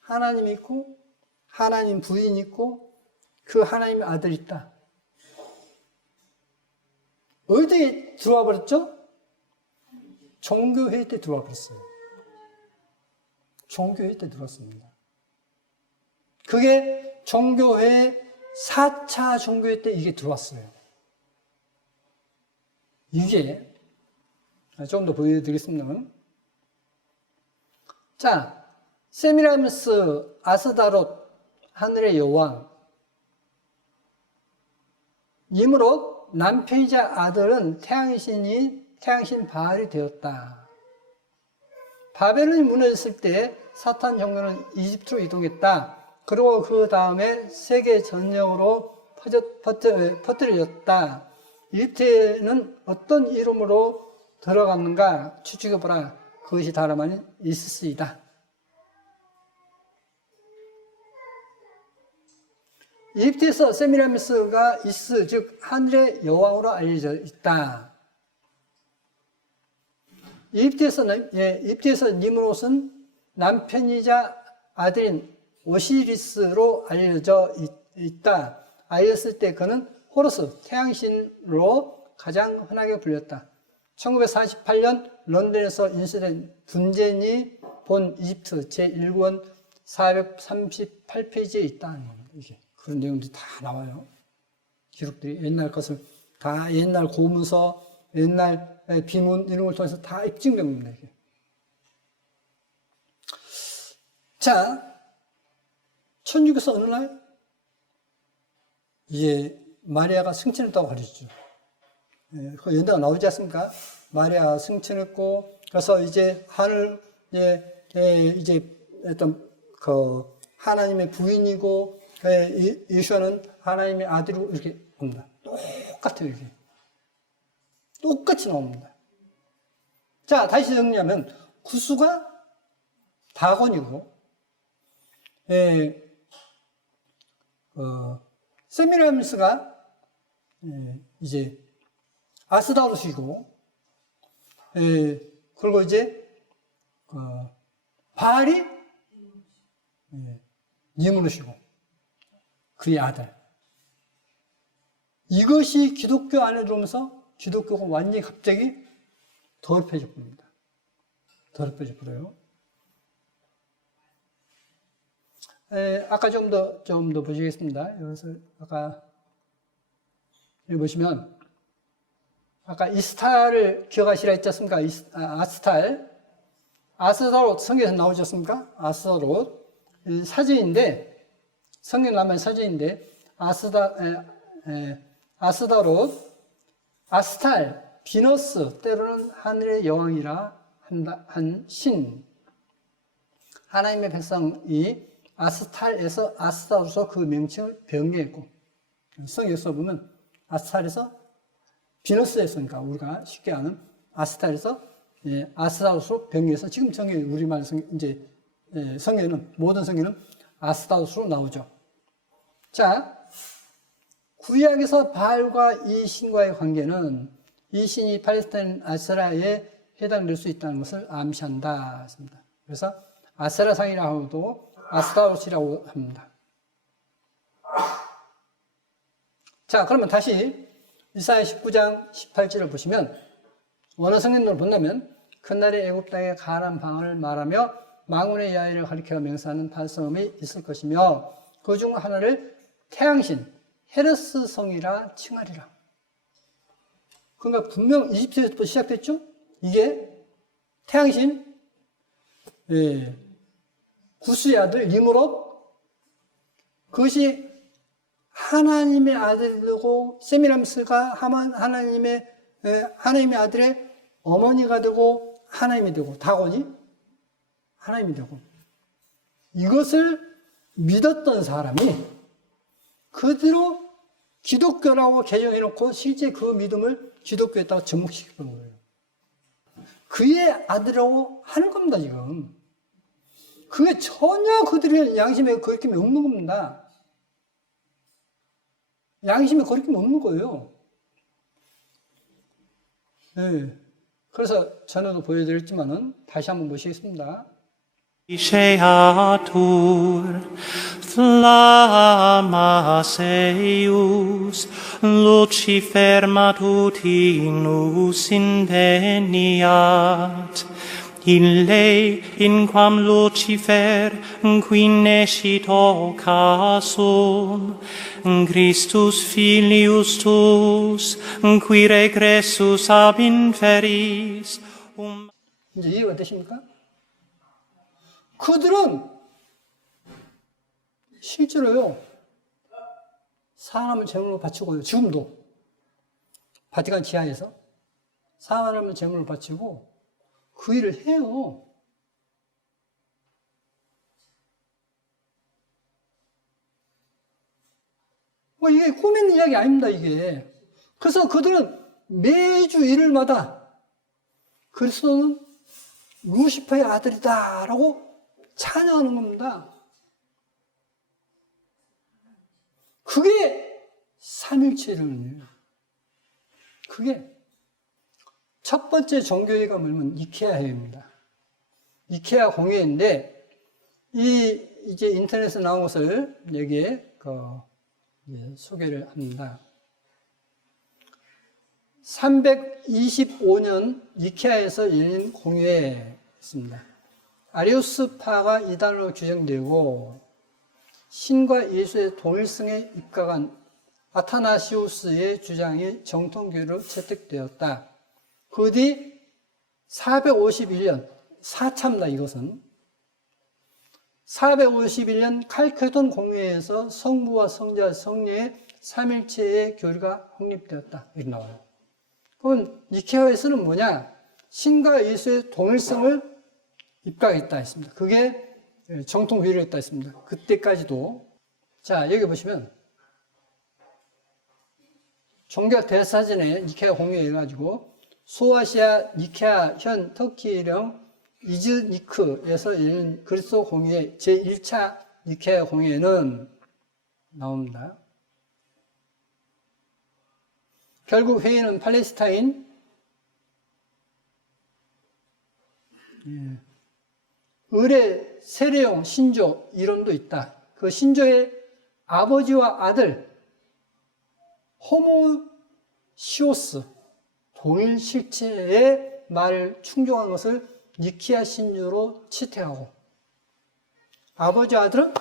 하나님이 있고 하나님 부인이 있고 그 하나님의 아들이 있다. 어디에 들어와 버렸죠? 종교회의 때 들어와 버렸어요. 종교회의 때 들어왔습니다. 그게 종교회의 4차 종교회의 때 이게 들어왔어요. 이게 좀 더 보여드리겠습니다. 자, 세미라미스, 아스다롯, 하늘의 여왕, 니므롯, 남편이자 아들은 태양신 바알이 되었다. 바벨론이 무너졌을 때 사탄 종교는 이집트로 이동했다. 그리고 그 다음에 세계 전역으로 퍼뜨려졌다. 이집트에는 어떤 이름으로 들어갔는가 추측해보라. 그것이 다름아닌 이시스이다. 이집트에서 세미라미스가 이시스, 즉 하늘의 여왕으로 알려져 있다. 이집트에서 니므롯은 남편이자 아들인 오시리스로 알려져 있다. 알렸을 때 그는 호루스, 태양신으로 가장 흔하게 불렸다. 1948년 런던에서 인쇄된 분쟁이 본 이집트 제1권 438페이지에 있다는 겁니다. 이게 그런 내용들이 다 나와요. 기록들이 옛날 것을 다 옛날 고문서, 옛날 비문 이런 걸 통해서 다 입증된 겁니다. 이게. 자, 천주교에서 어느 날 이제 마리아가 승천했다고 가르치죠. 그 연대가 나오지 않습니까? 마리아 승천했고, 그래서 이제 하늘, 이제 어떤 그 하나님의 부인이고, 예수는 하나님의 아들이고 이렇게 옵니다. 똑같아요, 이게. 똑같이 나옵니다. 자, 다시 정리하면, 구수가 다곤이고, 세미라미스가 이제 아스다롯이고, 그리고 이제 바알이 니므롯이고 그의 아들. 이것이 기독교 안에 들어오면서 기독교가 완전히 갑자기 더럽혀져 버립니다. 더럽혀져 버려요. 아까 좀 더 보시겠습니다. 여기서 아까 여기 보시면 아까 이스탈을 기억하시라 했지 않습니까? 아스탈. 아스타롯 성경에서 나오지 않습니까? 아스타롯. 사진인데, 성경 나면 사진인데, 아스타롯, 아스탈, 비너스, 때로는 하늘의 여왕이라 한 신. 하나님의 백성이 아스탈에서 아스타롯으로 그 명칭을 변경했고, 성경에서 보면 아스탈에서 비너스였으니까 우리가 쉽게 아는 아스탈에서 아스타롯으로 변경해서 지금 성경 우리말 이제 성경에는 모든 성경은 아스타롯으로 나오죠. 자, 구약에서 바알과 이 신과의 관계는 이 신이 팔레스타인 아세라에 해당될 수 있다는 것을 암시한다. 그래서 아세라상이라고 하고도 아스타롯이라고 합니다. 자, 그러면 다시 이사야 19장 18절을 보시면 원어 성경으로 본다면 그날의 애굽 땅의 가나안 방언을 말하며 망군의 야훼를 가리켜 맹세하는 발성음이 있을 것이며 그 중 하나를 태양신 헤르스 성이라 칭하리라. 그러니까 분명 이집트에서부터 시작됐죠? 이게 태양신 구스의 아들 니므롯, 그것이 하나님의 아들이 되고 세미람스가 하나님의 아들의 어머니가 되고 하나님이 되고 다곤이 하나님이 되고 이것을 믿었던 사람이 그대로 기독교라고 개정해놓고 실제 그 믿음을 기독교에다가 접목시키는 거예요. 그의 아들이라고 하는 겁니다, 지금. 그게 전혀 그들의 양심에 거리낌이 없는 겁니다. 양심에 거리낌이 없는 거예요. 네. 그래서 전에도 보여드렸지만은 다시 한번 보시겠습니다. Creatur flammas eius Lucifer matutinus inveniat ille in quam Lucifer qui nescito casum Christus filius tuus qui regressus ab inferis 이제 이해가 되십니까? 그들은 실제로요, 사람을 제물로 바치고요, 지금도 바티칸 지하에서 사람을 제물로 바치고 그 일을 해요. 뭐 이게 꾸미는 이야기 아닙니다, 이게. 그래서 그들은 매주 일요일마다 그리스도는 루시퍼의 아들이다라고 찬양하는 겁니다. 그게 삼일체론이에요. 그게 첫 번째 종교회가 뭐냐면 이케아회입니다. 이케아 공회인데 이제 인터넷에 나온 것을 여기에 소개를 합니다. 325년 이케아에서 열린 공회였습니다. 아리우스파가 이단으로 규정되고 신과 예수의 동일성에 입각한 아타나시우스의 주장이 정통교회로 채택되었다. 그 뒤 451년, 4차입니다, 이것은. 451년 칼케돈 공회에서 성부와 성자, 성령의 삼일체의 교리가 확립되었다. 이렇게 나와요. 그럼 니케아에서는 뭐냐? 신과 예수의 동일성을 입각했다 했습니다. 그게 정통 교리였다 했습니다. 그때까지도. 자, 여기 보시면 종교 대사전에 니케아 공회에 해가지고 소아시아 니케아 현 터키령 이즈니크에서 열린 그리스도 공회 제1차 니케아 공회는 나옵니다. 결국 회의는 팔레스타인 을의 세례용 신조 이론도 있다. 그 신조의 아버지와 아들 호모시오스, 동일 실체의 말을 충족한 것을 니키아 신조로 채택하고, 아버지 아들은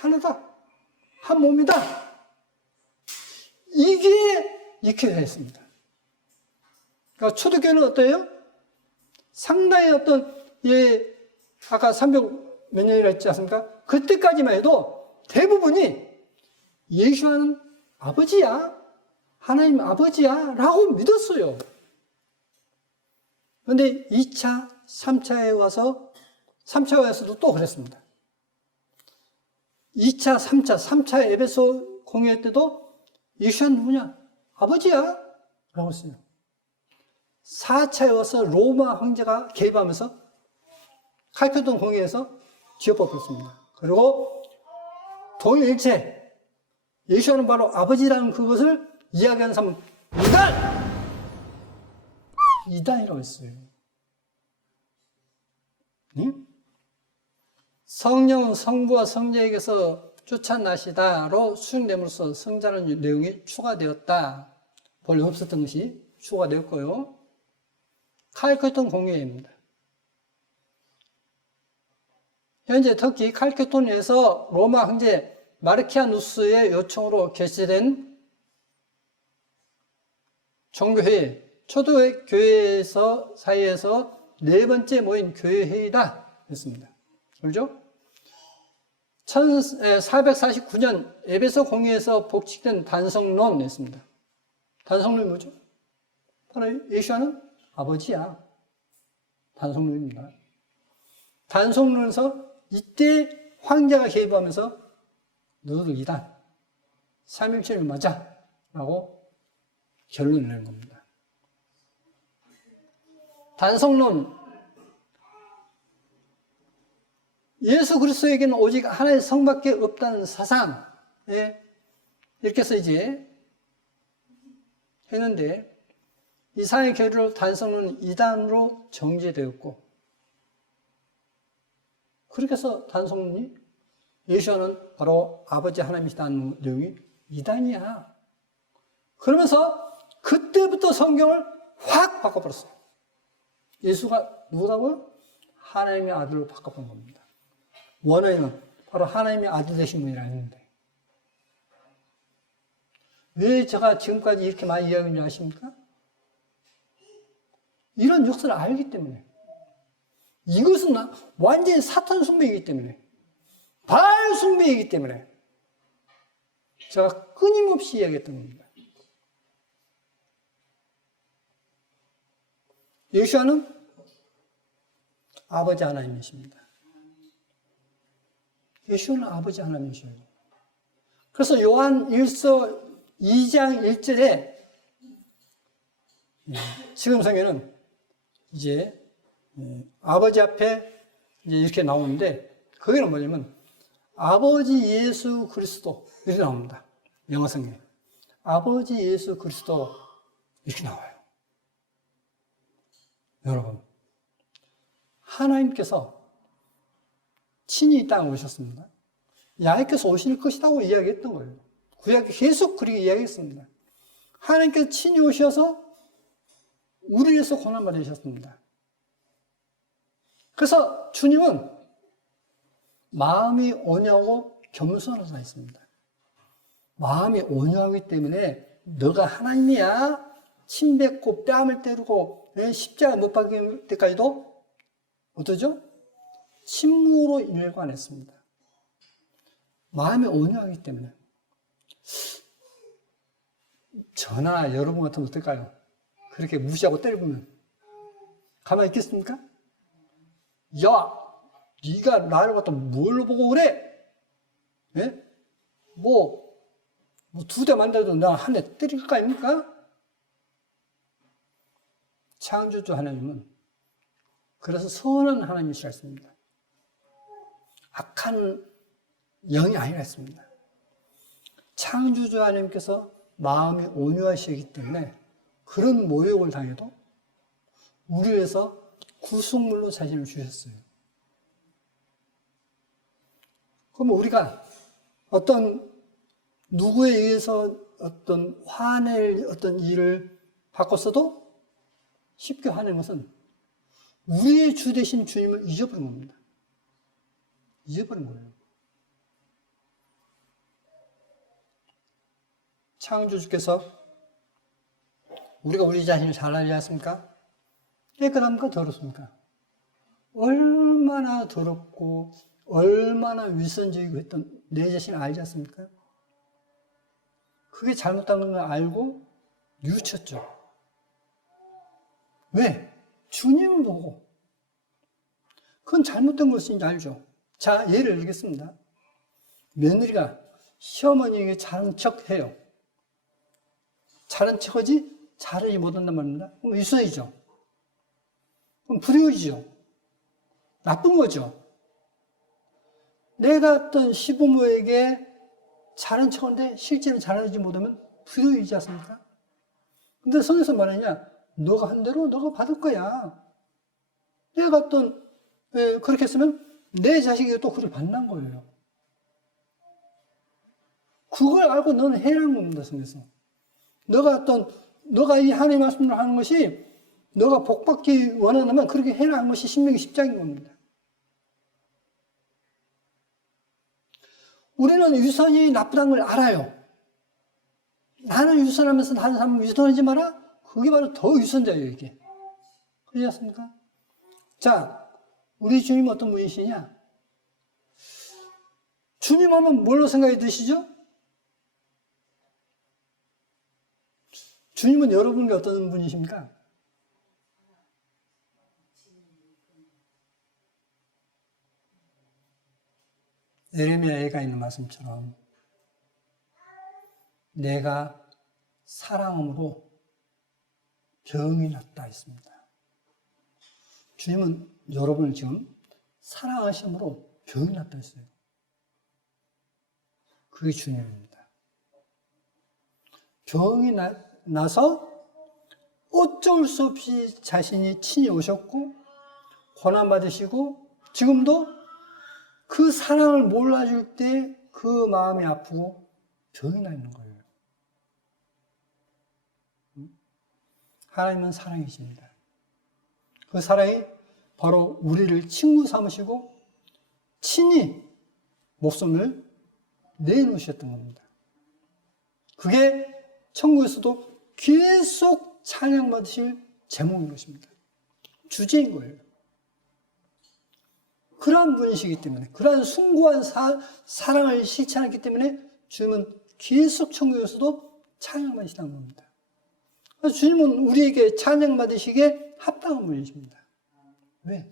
하나다, 한 몸이다. 이게 니케아였습니다. 그러니까 초대교회는 어때요? 상당히 어떤, 아까 300 몇 년이라 했지 않습니까? 그때까지만 해도 대부분이 예수와는 아버지야, 하나님 아버지야 라고 믿었어요. 그런데 2차, 3차에 와서, 3차에 와서도 또 그랬습니다. 2차, 3차 에베소 공회 때도 예수는 누구냐? 아버지야 라고 했어요. 4차에 와서 로마 황제가 개입하면서 칼케돈 공회에서 지어버렸습니다. 그리고 동일일체, 예수는 바로 아버지라는 그것을 이야기하는 사람은 이단이라고 했어요. 응? 성령은 성부와 성자에게서 쫓아나시다로 수용됨으로써 성자라는 내용이 추가되었다. 본래 없었던 것이 추가되었고요. 칼케톤 공회입니다. 현재 터키 칼케톤에서 로마 황제 마르키아누스의 요청으로 개최된 종교회의, 초대교회에서 사이에서 네 번째 모인 교회회의다 했습니다. 그렇죠? 1449년 에베소 공회에서 복직된 단성론 했습니다. 단성론이 뭐죠? 바로 예수와는 아버지야. 단성론입니다. 단성론에서 이때 황제가 개입하면서 너희들 이단, 삼일체를 맞아 라고 결론을 내는 겁니다. 단성론, 예수 그리스도에게는 오직 하나의 성밖에 없다는 사상에 이렇게 해서 이제 했는데, 이상의 결의로 단성론은 이단으로 정죄되었고, 그렇게 해서 단성론이 예수는 바로 아버지 하나님이시다는 내용이 이단이야. 그러면서 그때부터 성경을 확 바꿔버렸어요. 예수가 누구라고요? 하나님의 아들로 바꿔본 겁니다. 원어에는 바로 하나님의 아들 되신 분이라 했는데, 왜 제가 지금까지 이렇게 많이 이야기하는지 아십니까? 이런 역사를 알기 때문에. 이것은 완전히 사탄 숭배이기 때문에, 바알 숭배이기 때문에 제가 끊임없이 이야기했던 겁니다. 예수와는 아버지 하나님이십니다. 예수는 아버지 하나님이셔요. 그래서 요한 1서 2장 1절에 지금 성경은 이제 아버지 앞에 이제 이렇게 나오는데, 거기는 뭐냐면 아버지 예수 그리스도 이렇게 나옵니다. 영어 성경에 아버지 예수 그리스도 이렇게 나와요. 여러분, 하나님께서 친히 이 땅에 오셨습니다. 야훼께서 오실 것이라고 이야기했던 거예요. 구약에 계속 그렇게 이야기했습니다. 하나님께서 친히 오셔서 우리를 위해서 고난받으셨습니다. 그래서 주님은 마음이 온유하고 겸손하다 했습니다. 마음이 온유하기 때문에 너가 하나님이야, 침 뱉고 뺨을 때리고 십자가 못 박힐 때까지도 어떠죠? 침묵으로 일관했습니다. 마음이 온유하기 때문에. 저나 여러분 같으면 어떨까요? 그렇게 무시하고 때리면 가만히 있겠습니까? 야, 네가 나를 갖다 뭘로 보고 그래? 예? 뭐 2대 만나도 나 한 대 때릴 거 아닙니까? 창조주 하나님은 그래서 선한 하나님이시랬습니다. 악한 영이 아니랬습니다. 창조주 하나님께서 마음이 온유하시기 때문에 그런 모욕을 당해도 우리를 위해서 구속물로 자신을 주셨어요. 그럼 우리가 어떤 누구에 의해서 어떤 화낼 어떤 일을 바꿨어도 쉽게 화내는 것은 우리의 주 되신 주님을 잊어버린 겁니다. 잊어버린 거예요. 창조주께서 우리가 우리 자신을 잘 알지 않습니까? 깨끗합니까? 더럽습니까? 얼마나 더럽고 얼마나 위선적이고 했던 내 자신을 알지 않습니까? 그게 잘못된 걸 알고 뉘우쳤죠. 왜? 주님을 보고. 그건 잘못된 것인지 알죠. 자, 예를 들겠습니다. 며느리가 시어머니에게 잘한 척 해요. 잘한 척하지 잘하지 못한단 말입니다. 그럼 위선이죠. 그럼 불효이죠. 나쁜 거죠. 내가 어떤 시부모에게 잘한 척하는데 실제는 잘하지 못하면 불효이지 않습니까? 근데 성에서 말하냐? 너가 한 대로 너가 받을 거야. 내가 어떤 그렇게 했으면 내 자식이 또 그걸 받는 거예요. 그걸 알고 너는 해라는 겁니다, 성에서. 너가 이 하나님의 말씀을 하는 것이 너가 복받기 원한다면 그렇게 해라는 것이 신명기 10장인 겁니다. 우리는 유선이 나쁘다는 걸 알아요. 나는 유선하면서 다른 사람을 유선하지 마라? 그게 바로 더 유선자예요, 이게. 그렇지 않습니까? 자, 우리 주님은 어떤 분이시냐? 주님 하면 뭘로 생각이 드시죠? 주님은 여러분께 어떤 분이십니까? 예레미야에가 있는 말씀처럼 내가 사랑함으로 병이 났다 했습니다. 주님은 여러분을 지금 사랑하심으로 병이 났다 했어요. 그게 주님입니다. 병이 나서 어쩔 수 없이 자신이 친히 오셨고 고난받으시고 지금도 그 사랑을 몰라줄 때 그 마음이 아프고 병이 나 있는 거예요. 하나님은 사랑이십니다. 그 사랑이 바로 우리를 친구 삼으시고 친히 목숨을 내놓으셨던 겁니다. 그게 천국에서도 계속 찬양받으실 제목인 것입니다. 주제인 거예요. 그러한 분이시기 때문에, 그러한 숭고한 사랑을 실천했기 때문에 주님은 계속 천국에서도 찬양받으시다는 겁니다. 그래서 주님은 우리에게 찬양받으시기에 합당한 분이십니다. 왜?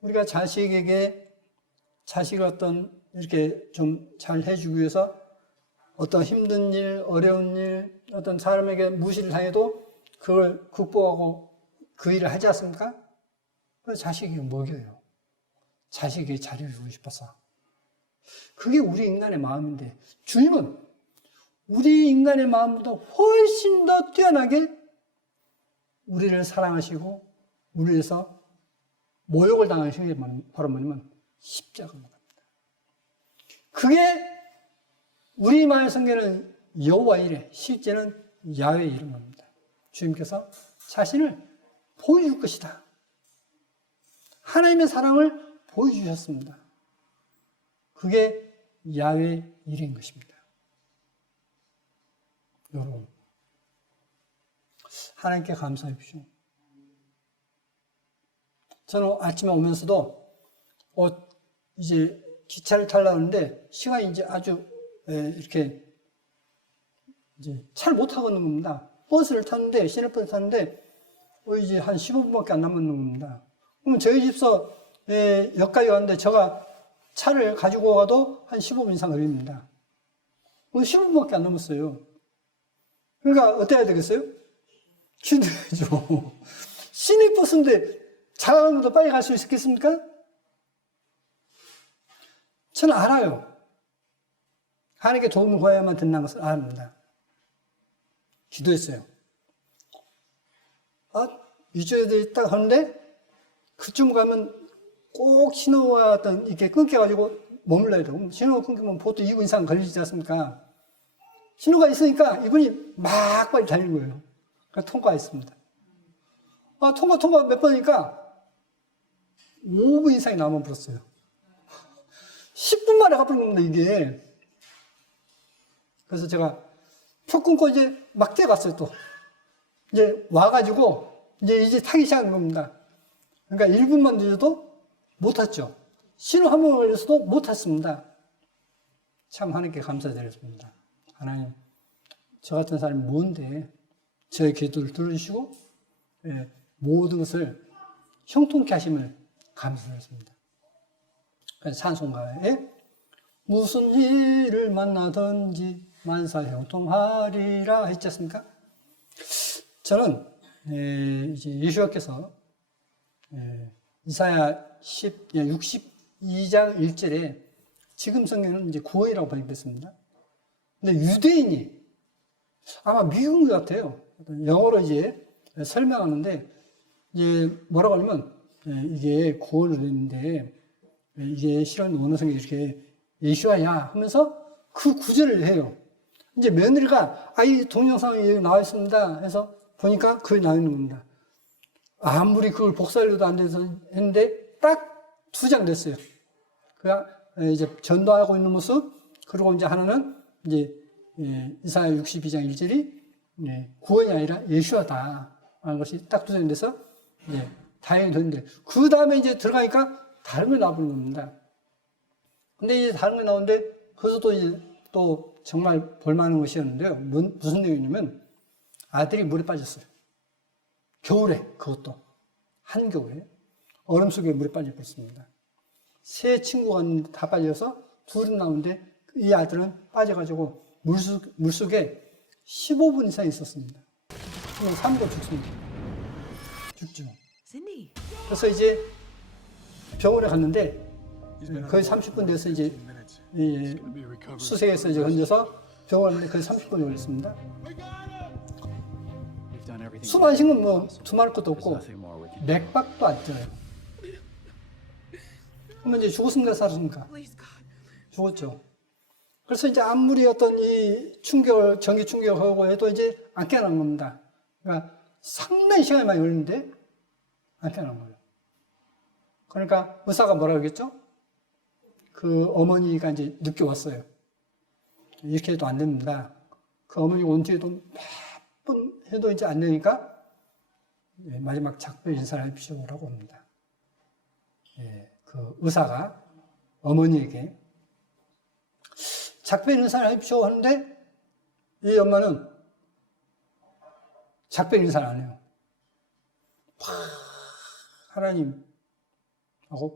우리가 자식을 이렇게 좀 잘 해주기 위해서 어떤 힘든 일, 어려운 일, 어떤 사람에게 무시를 당해도 그걸 극복하고 그 일을 하지 않습니까? 그래서 자식에게 먹여요. 자식에게 잘해주고 싶어서. 그게 우리 인간의 마음인데 주님은 우리 인간의 마음보다 훨씬 더 뛰어나게 우리를 사랑하시고 우리에서 모욕을 당하신 게 바로 뭐냐면 십자가입니다. 그게 우리말 성경은 여호와 이레, 실제는 야훼 이름 겁니다. 주님께서 자신을 보여줄 것이다. 하나님의 사랑을 보여주셨습니다. 그게 야훼 이레인 것입니다. 여러분, 하나님께 감사합시오. 저는 아침에 오면서도 이제 기차를 타려고 하는데 시간이 이제 아주 이렇게 이제 잘 못 타고 있는 겁니다. 버스를 탔는데 시내버스 탔는데 이제 한 15분밖에 안 남았는 겁니다. 그럼 저희 집서 역까지 왔는데 제가 차를 가지고 가도 한 15분 이상 걸립니다. 15분밖에 안 남았어요. 그러니까 어떻게 해야 되겠어요? 기도해야죠. 시내버스인데 잘하는 것도 빨리 갈 수 있겠습니까? 저는 알아요. 하나님께 도움을 구해야만 된다는 것을 압니다. 기도했어요. 이쪽에 딱 하는데 그쯤 가면 꼭 신호가 이렇게 끊겨가지고 머물러야 되고 신호가 끊기면 보통 2분 이상 걸리지 않습니까? 신호가 있으니까 이분이 막 빨리 달린 거예요. 그러니까 통과했습니다. 통과 몇 번이니까 5분 이상이 남아 버렸어요. 10분 만에 가버린 겁니다, 이게. 그래서 제가 표 끊고 이제 막 뛰어갔어요, 또. 이제 와가지고, 이제 타기 시작한 겁니다. 그러니까 1분만 늦어도 못 탔죠. 신호 한 번 걸려서도 못 탔습니다. 참 하나님께 감사드렸습니다. 하나님, 저 같은 사람이 뭔데 저의 기도를 들어주시고 모든 것을 형통케 하심을 감사드렸습니다. 그래서 찬송가에 무슨 일을 만나든지 만사 형통하리라 했지 않습니까? 저는 이제 예수님께서 이사야 62장 1절에 지금 성경은 이제 구원이라고 번역됐습니다. 근데 유대인이 아마 미국인 것 같아요. 영어로 이제 설명하는데 이제 뭐라고 하냐면 이게 구원을 했는데 이게 실은 원어 성경에 이렇게 예수와야 하면서 그 구절을 해요. 이제 며느리가 이 동영상이 나와 있습니다 해서 보니까 그게 나와 있는 겁니다. 아무리 그걸 복사하려도 안 돼서 했는데 딱 2장 됐어요. 이제 전도하고 있는 모습, 그리고 이제 하나는 이제 이사야 62장 1절이 구원이 아니라 예수와다 하는 것이 딱 2장 돼서 이제 다행히 됐는데 그 다음에 이제 들어가니까 다른 게 나오는 겁니다. 근데 이제 다른 게 나오는데 그것도 이제 또 정말 볼만한 것이었는데요. 무슨 내용이냐면 아들이 물에 빠졌어요. 겨울에, 그것도 한겨울에 얼음 속에 물에 빠져버렸습니다. 세 친구가 다 빠져서 둘이 나오는데 이 아들은 빠져가지고 물속에 15분 이상 있었습니다. 3분 죽습니다. 죽죠. 그래서 이제 병원에 갔는데 거의 30분 돼서 이제 수색에서 이제 건져서 병원에 갔는데 거의 30분이 걸렸습니다. 숨 안 쉬는 뭐 두말할 것도 없고 맥박도 안 떠요. 그러면 이제 죽었습니까, 살았습니까? 죽었죠. 그래서 이제 아무리 어떤 이 충격을, 전기 충격하고 해도 이제 안 깨어난 겁니다. 그러니까 상당히 시간이 많이 걸리는데 안 깨어난 거예요. 그러니까 의사가 뭐라 그러겠죠? 그 어머니가 이제 늦게 왔어요. 이렇게 해도 안 됩니다. 그 어머니가 온 뒤에도 몇 번 해도 이제 안 되니까 마지막 작별 인사를 해주시라고 합니다. 그 의사가 어머니에게 작별 인사를 해주시오 하는데 이 엄마는 작별 인사를 안 해요. 하나님하고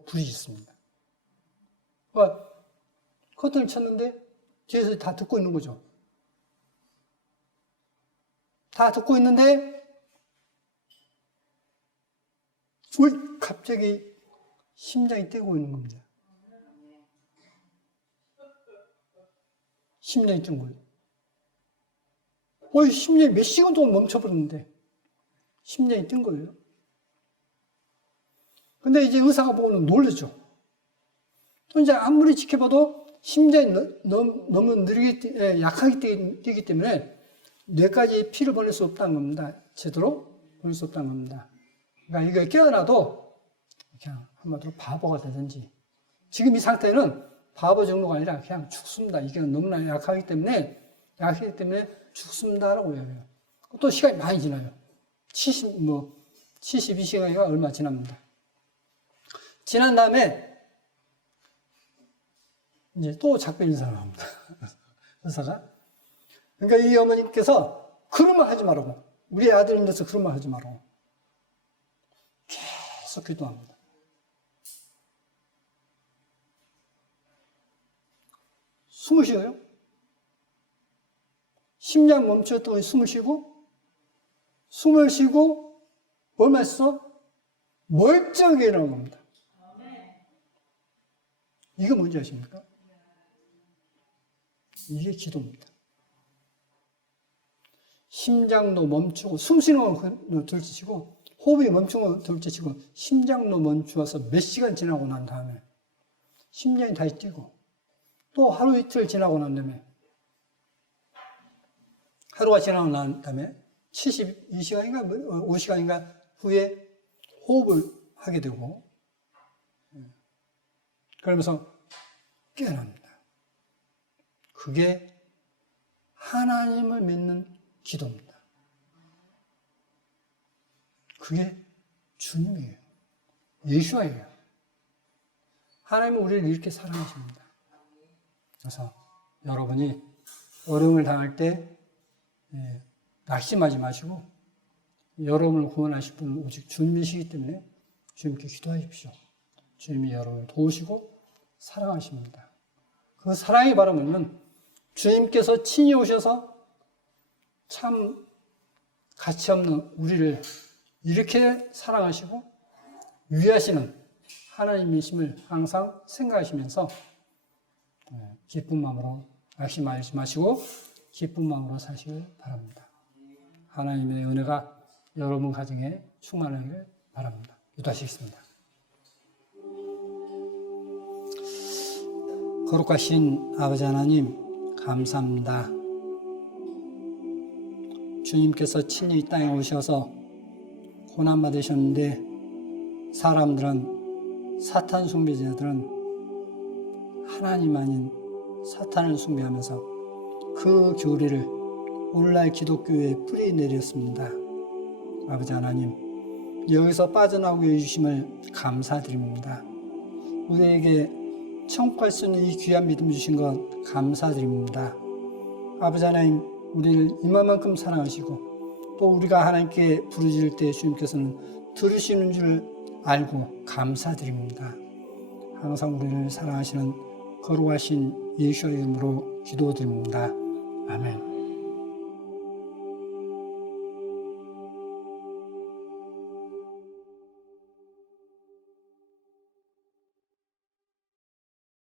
부딪혔습니다. 커튼을 쳤는데 뒤에서 다 듣고 있는 거죠. 다 듣고 있는데 갑자기 심장이 뛰고 있는 겁니다. 심장이 뛴 거예요. 심장이 몇 시간 동안 멈춰버렸는데 심장이 뛴 거예요. 근데 이제 의사가 보고는 놀랐죠. 또 이제 아무리 지켜봐도 심장이 너무 느리게, 약하게 뛰기 때문에 뇌까지 피를 보낼 수 없다는 겁니다. 제대로 보낼 수 없다는 겁니다. 그러니까 이거 깨어나도 그냥 한마디로 바보가 되든지 지금 이 상태는 바보 정도가 아니라 그냥 죽습니다. 이게 너무나 약하기 때문에 죽습니다라고 이야기해요. 또 시간이 많이 지나요. 72시간이가 얼마 지납니다. 지난 다음에 이제 또 작별 인사를 합니다. 의사가. 그러니까 이 어머님께서 그런 말 하지 말라고. 우리 아들인데서 그런 말 하지 말라고. 계속 기도합니다. 숨을 쉬어요. 심장 멈췄더니 숨을 쉬고 얼마 있어? 멀쩡하게 일어난 겁니다. 이거 뭔지 아십니까? 이게 기도입니다. 심장도 멈추고 숨 쉬는 건 둘째치고 호흡이 멈춘 건 둘째치고 심장도 멈추어서 몇 시간 지나고 난 다음에 심장이 다시 뛰고 또 하루 이틀 지나고 난 다음에 하루가 지나고 난 다음에 72시간인가 5시간인가 후에 호흡을 하게 되고 그러면서 깨어납니다. 그게 하나님을 믿는 기도입니다. 그게 주님이에요. 예수와예요. 하나님은 우리를 이렇게 사랑하십니다. 그래서 여러분이 어려움을 당할 때 낙심하지 마시고 여러분을 구원하실 분은 오직 주님이시기 때문에 주님께 기도하십시오. 주님이 여러분을 도우시고 사랑하십니다. 그 사랑이 바로 뭐냐면 주님께서 친히 오셔서 참 가치 없는 우리를 이렇게 사랑하시고 위하시는 하나님이심을 항상 생각하시면서 기쁜 마음으로 낙심하지 마시고 기쁜 마음으로 사시길 바랍니다. 하나님의 은혜가 여러분 가정에 충만하길 바랍니다. 기도하시겠습니다. 거룩하신 아버지 하나님 감사합니다. 주님께서 친히 이 땅에 오셔서 고난받으셨는데 사람들은 사탄 숭배자들은 하나님 아닌 사탄을 숭배하면서 그 교리를 오늘날 기독교에 뿌리 내렸습니다. 아버지 하나님 여기서 빠져나오게 해주심을 감사드립니다. 우리에게 천국 갈 수 있는 이 귀한 믿음 주신 것 감사드립니다. 아버지 하나님 우리를 이만큼 사랑하시고 또 우리가 하나님께 부르짖을 때 주님께서는 들으시는 줄 알고 감사드립니다. 항상 우리를 사랑하시는 거룩하신 예수의 이름으로 기도드립니다. 아멘.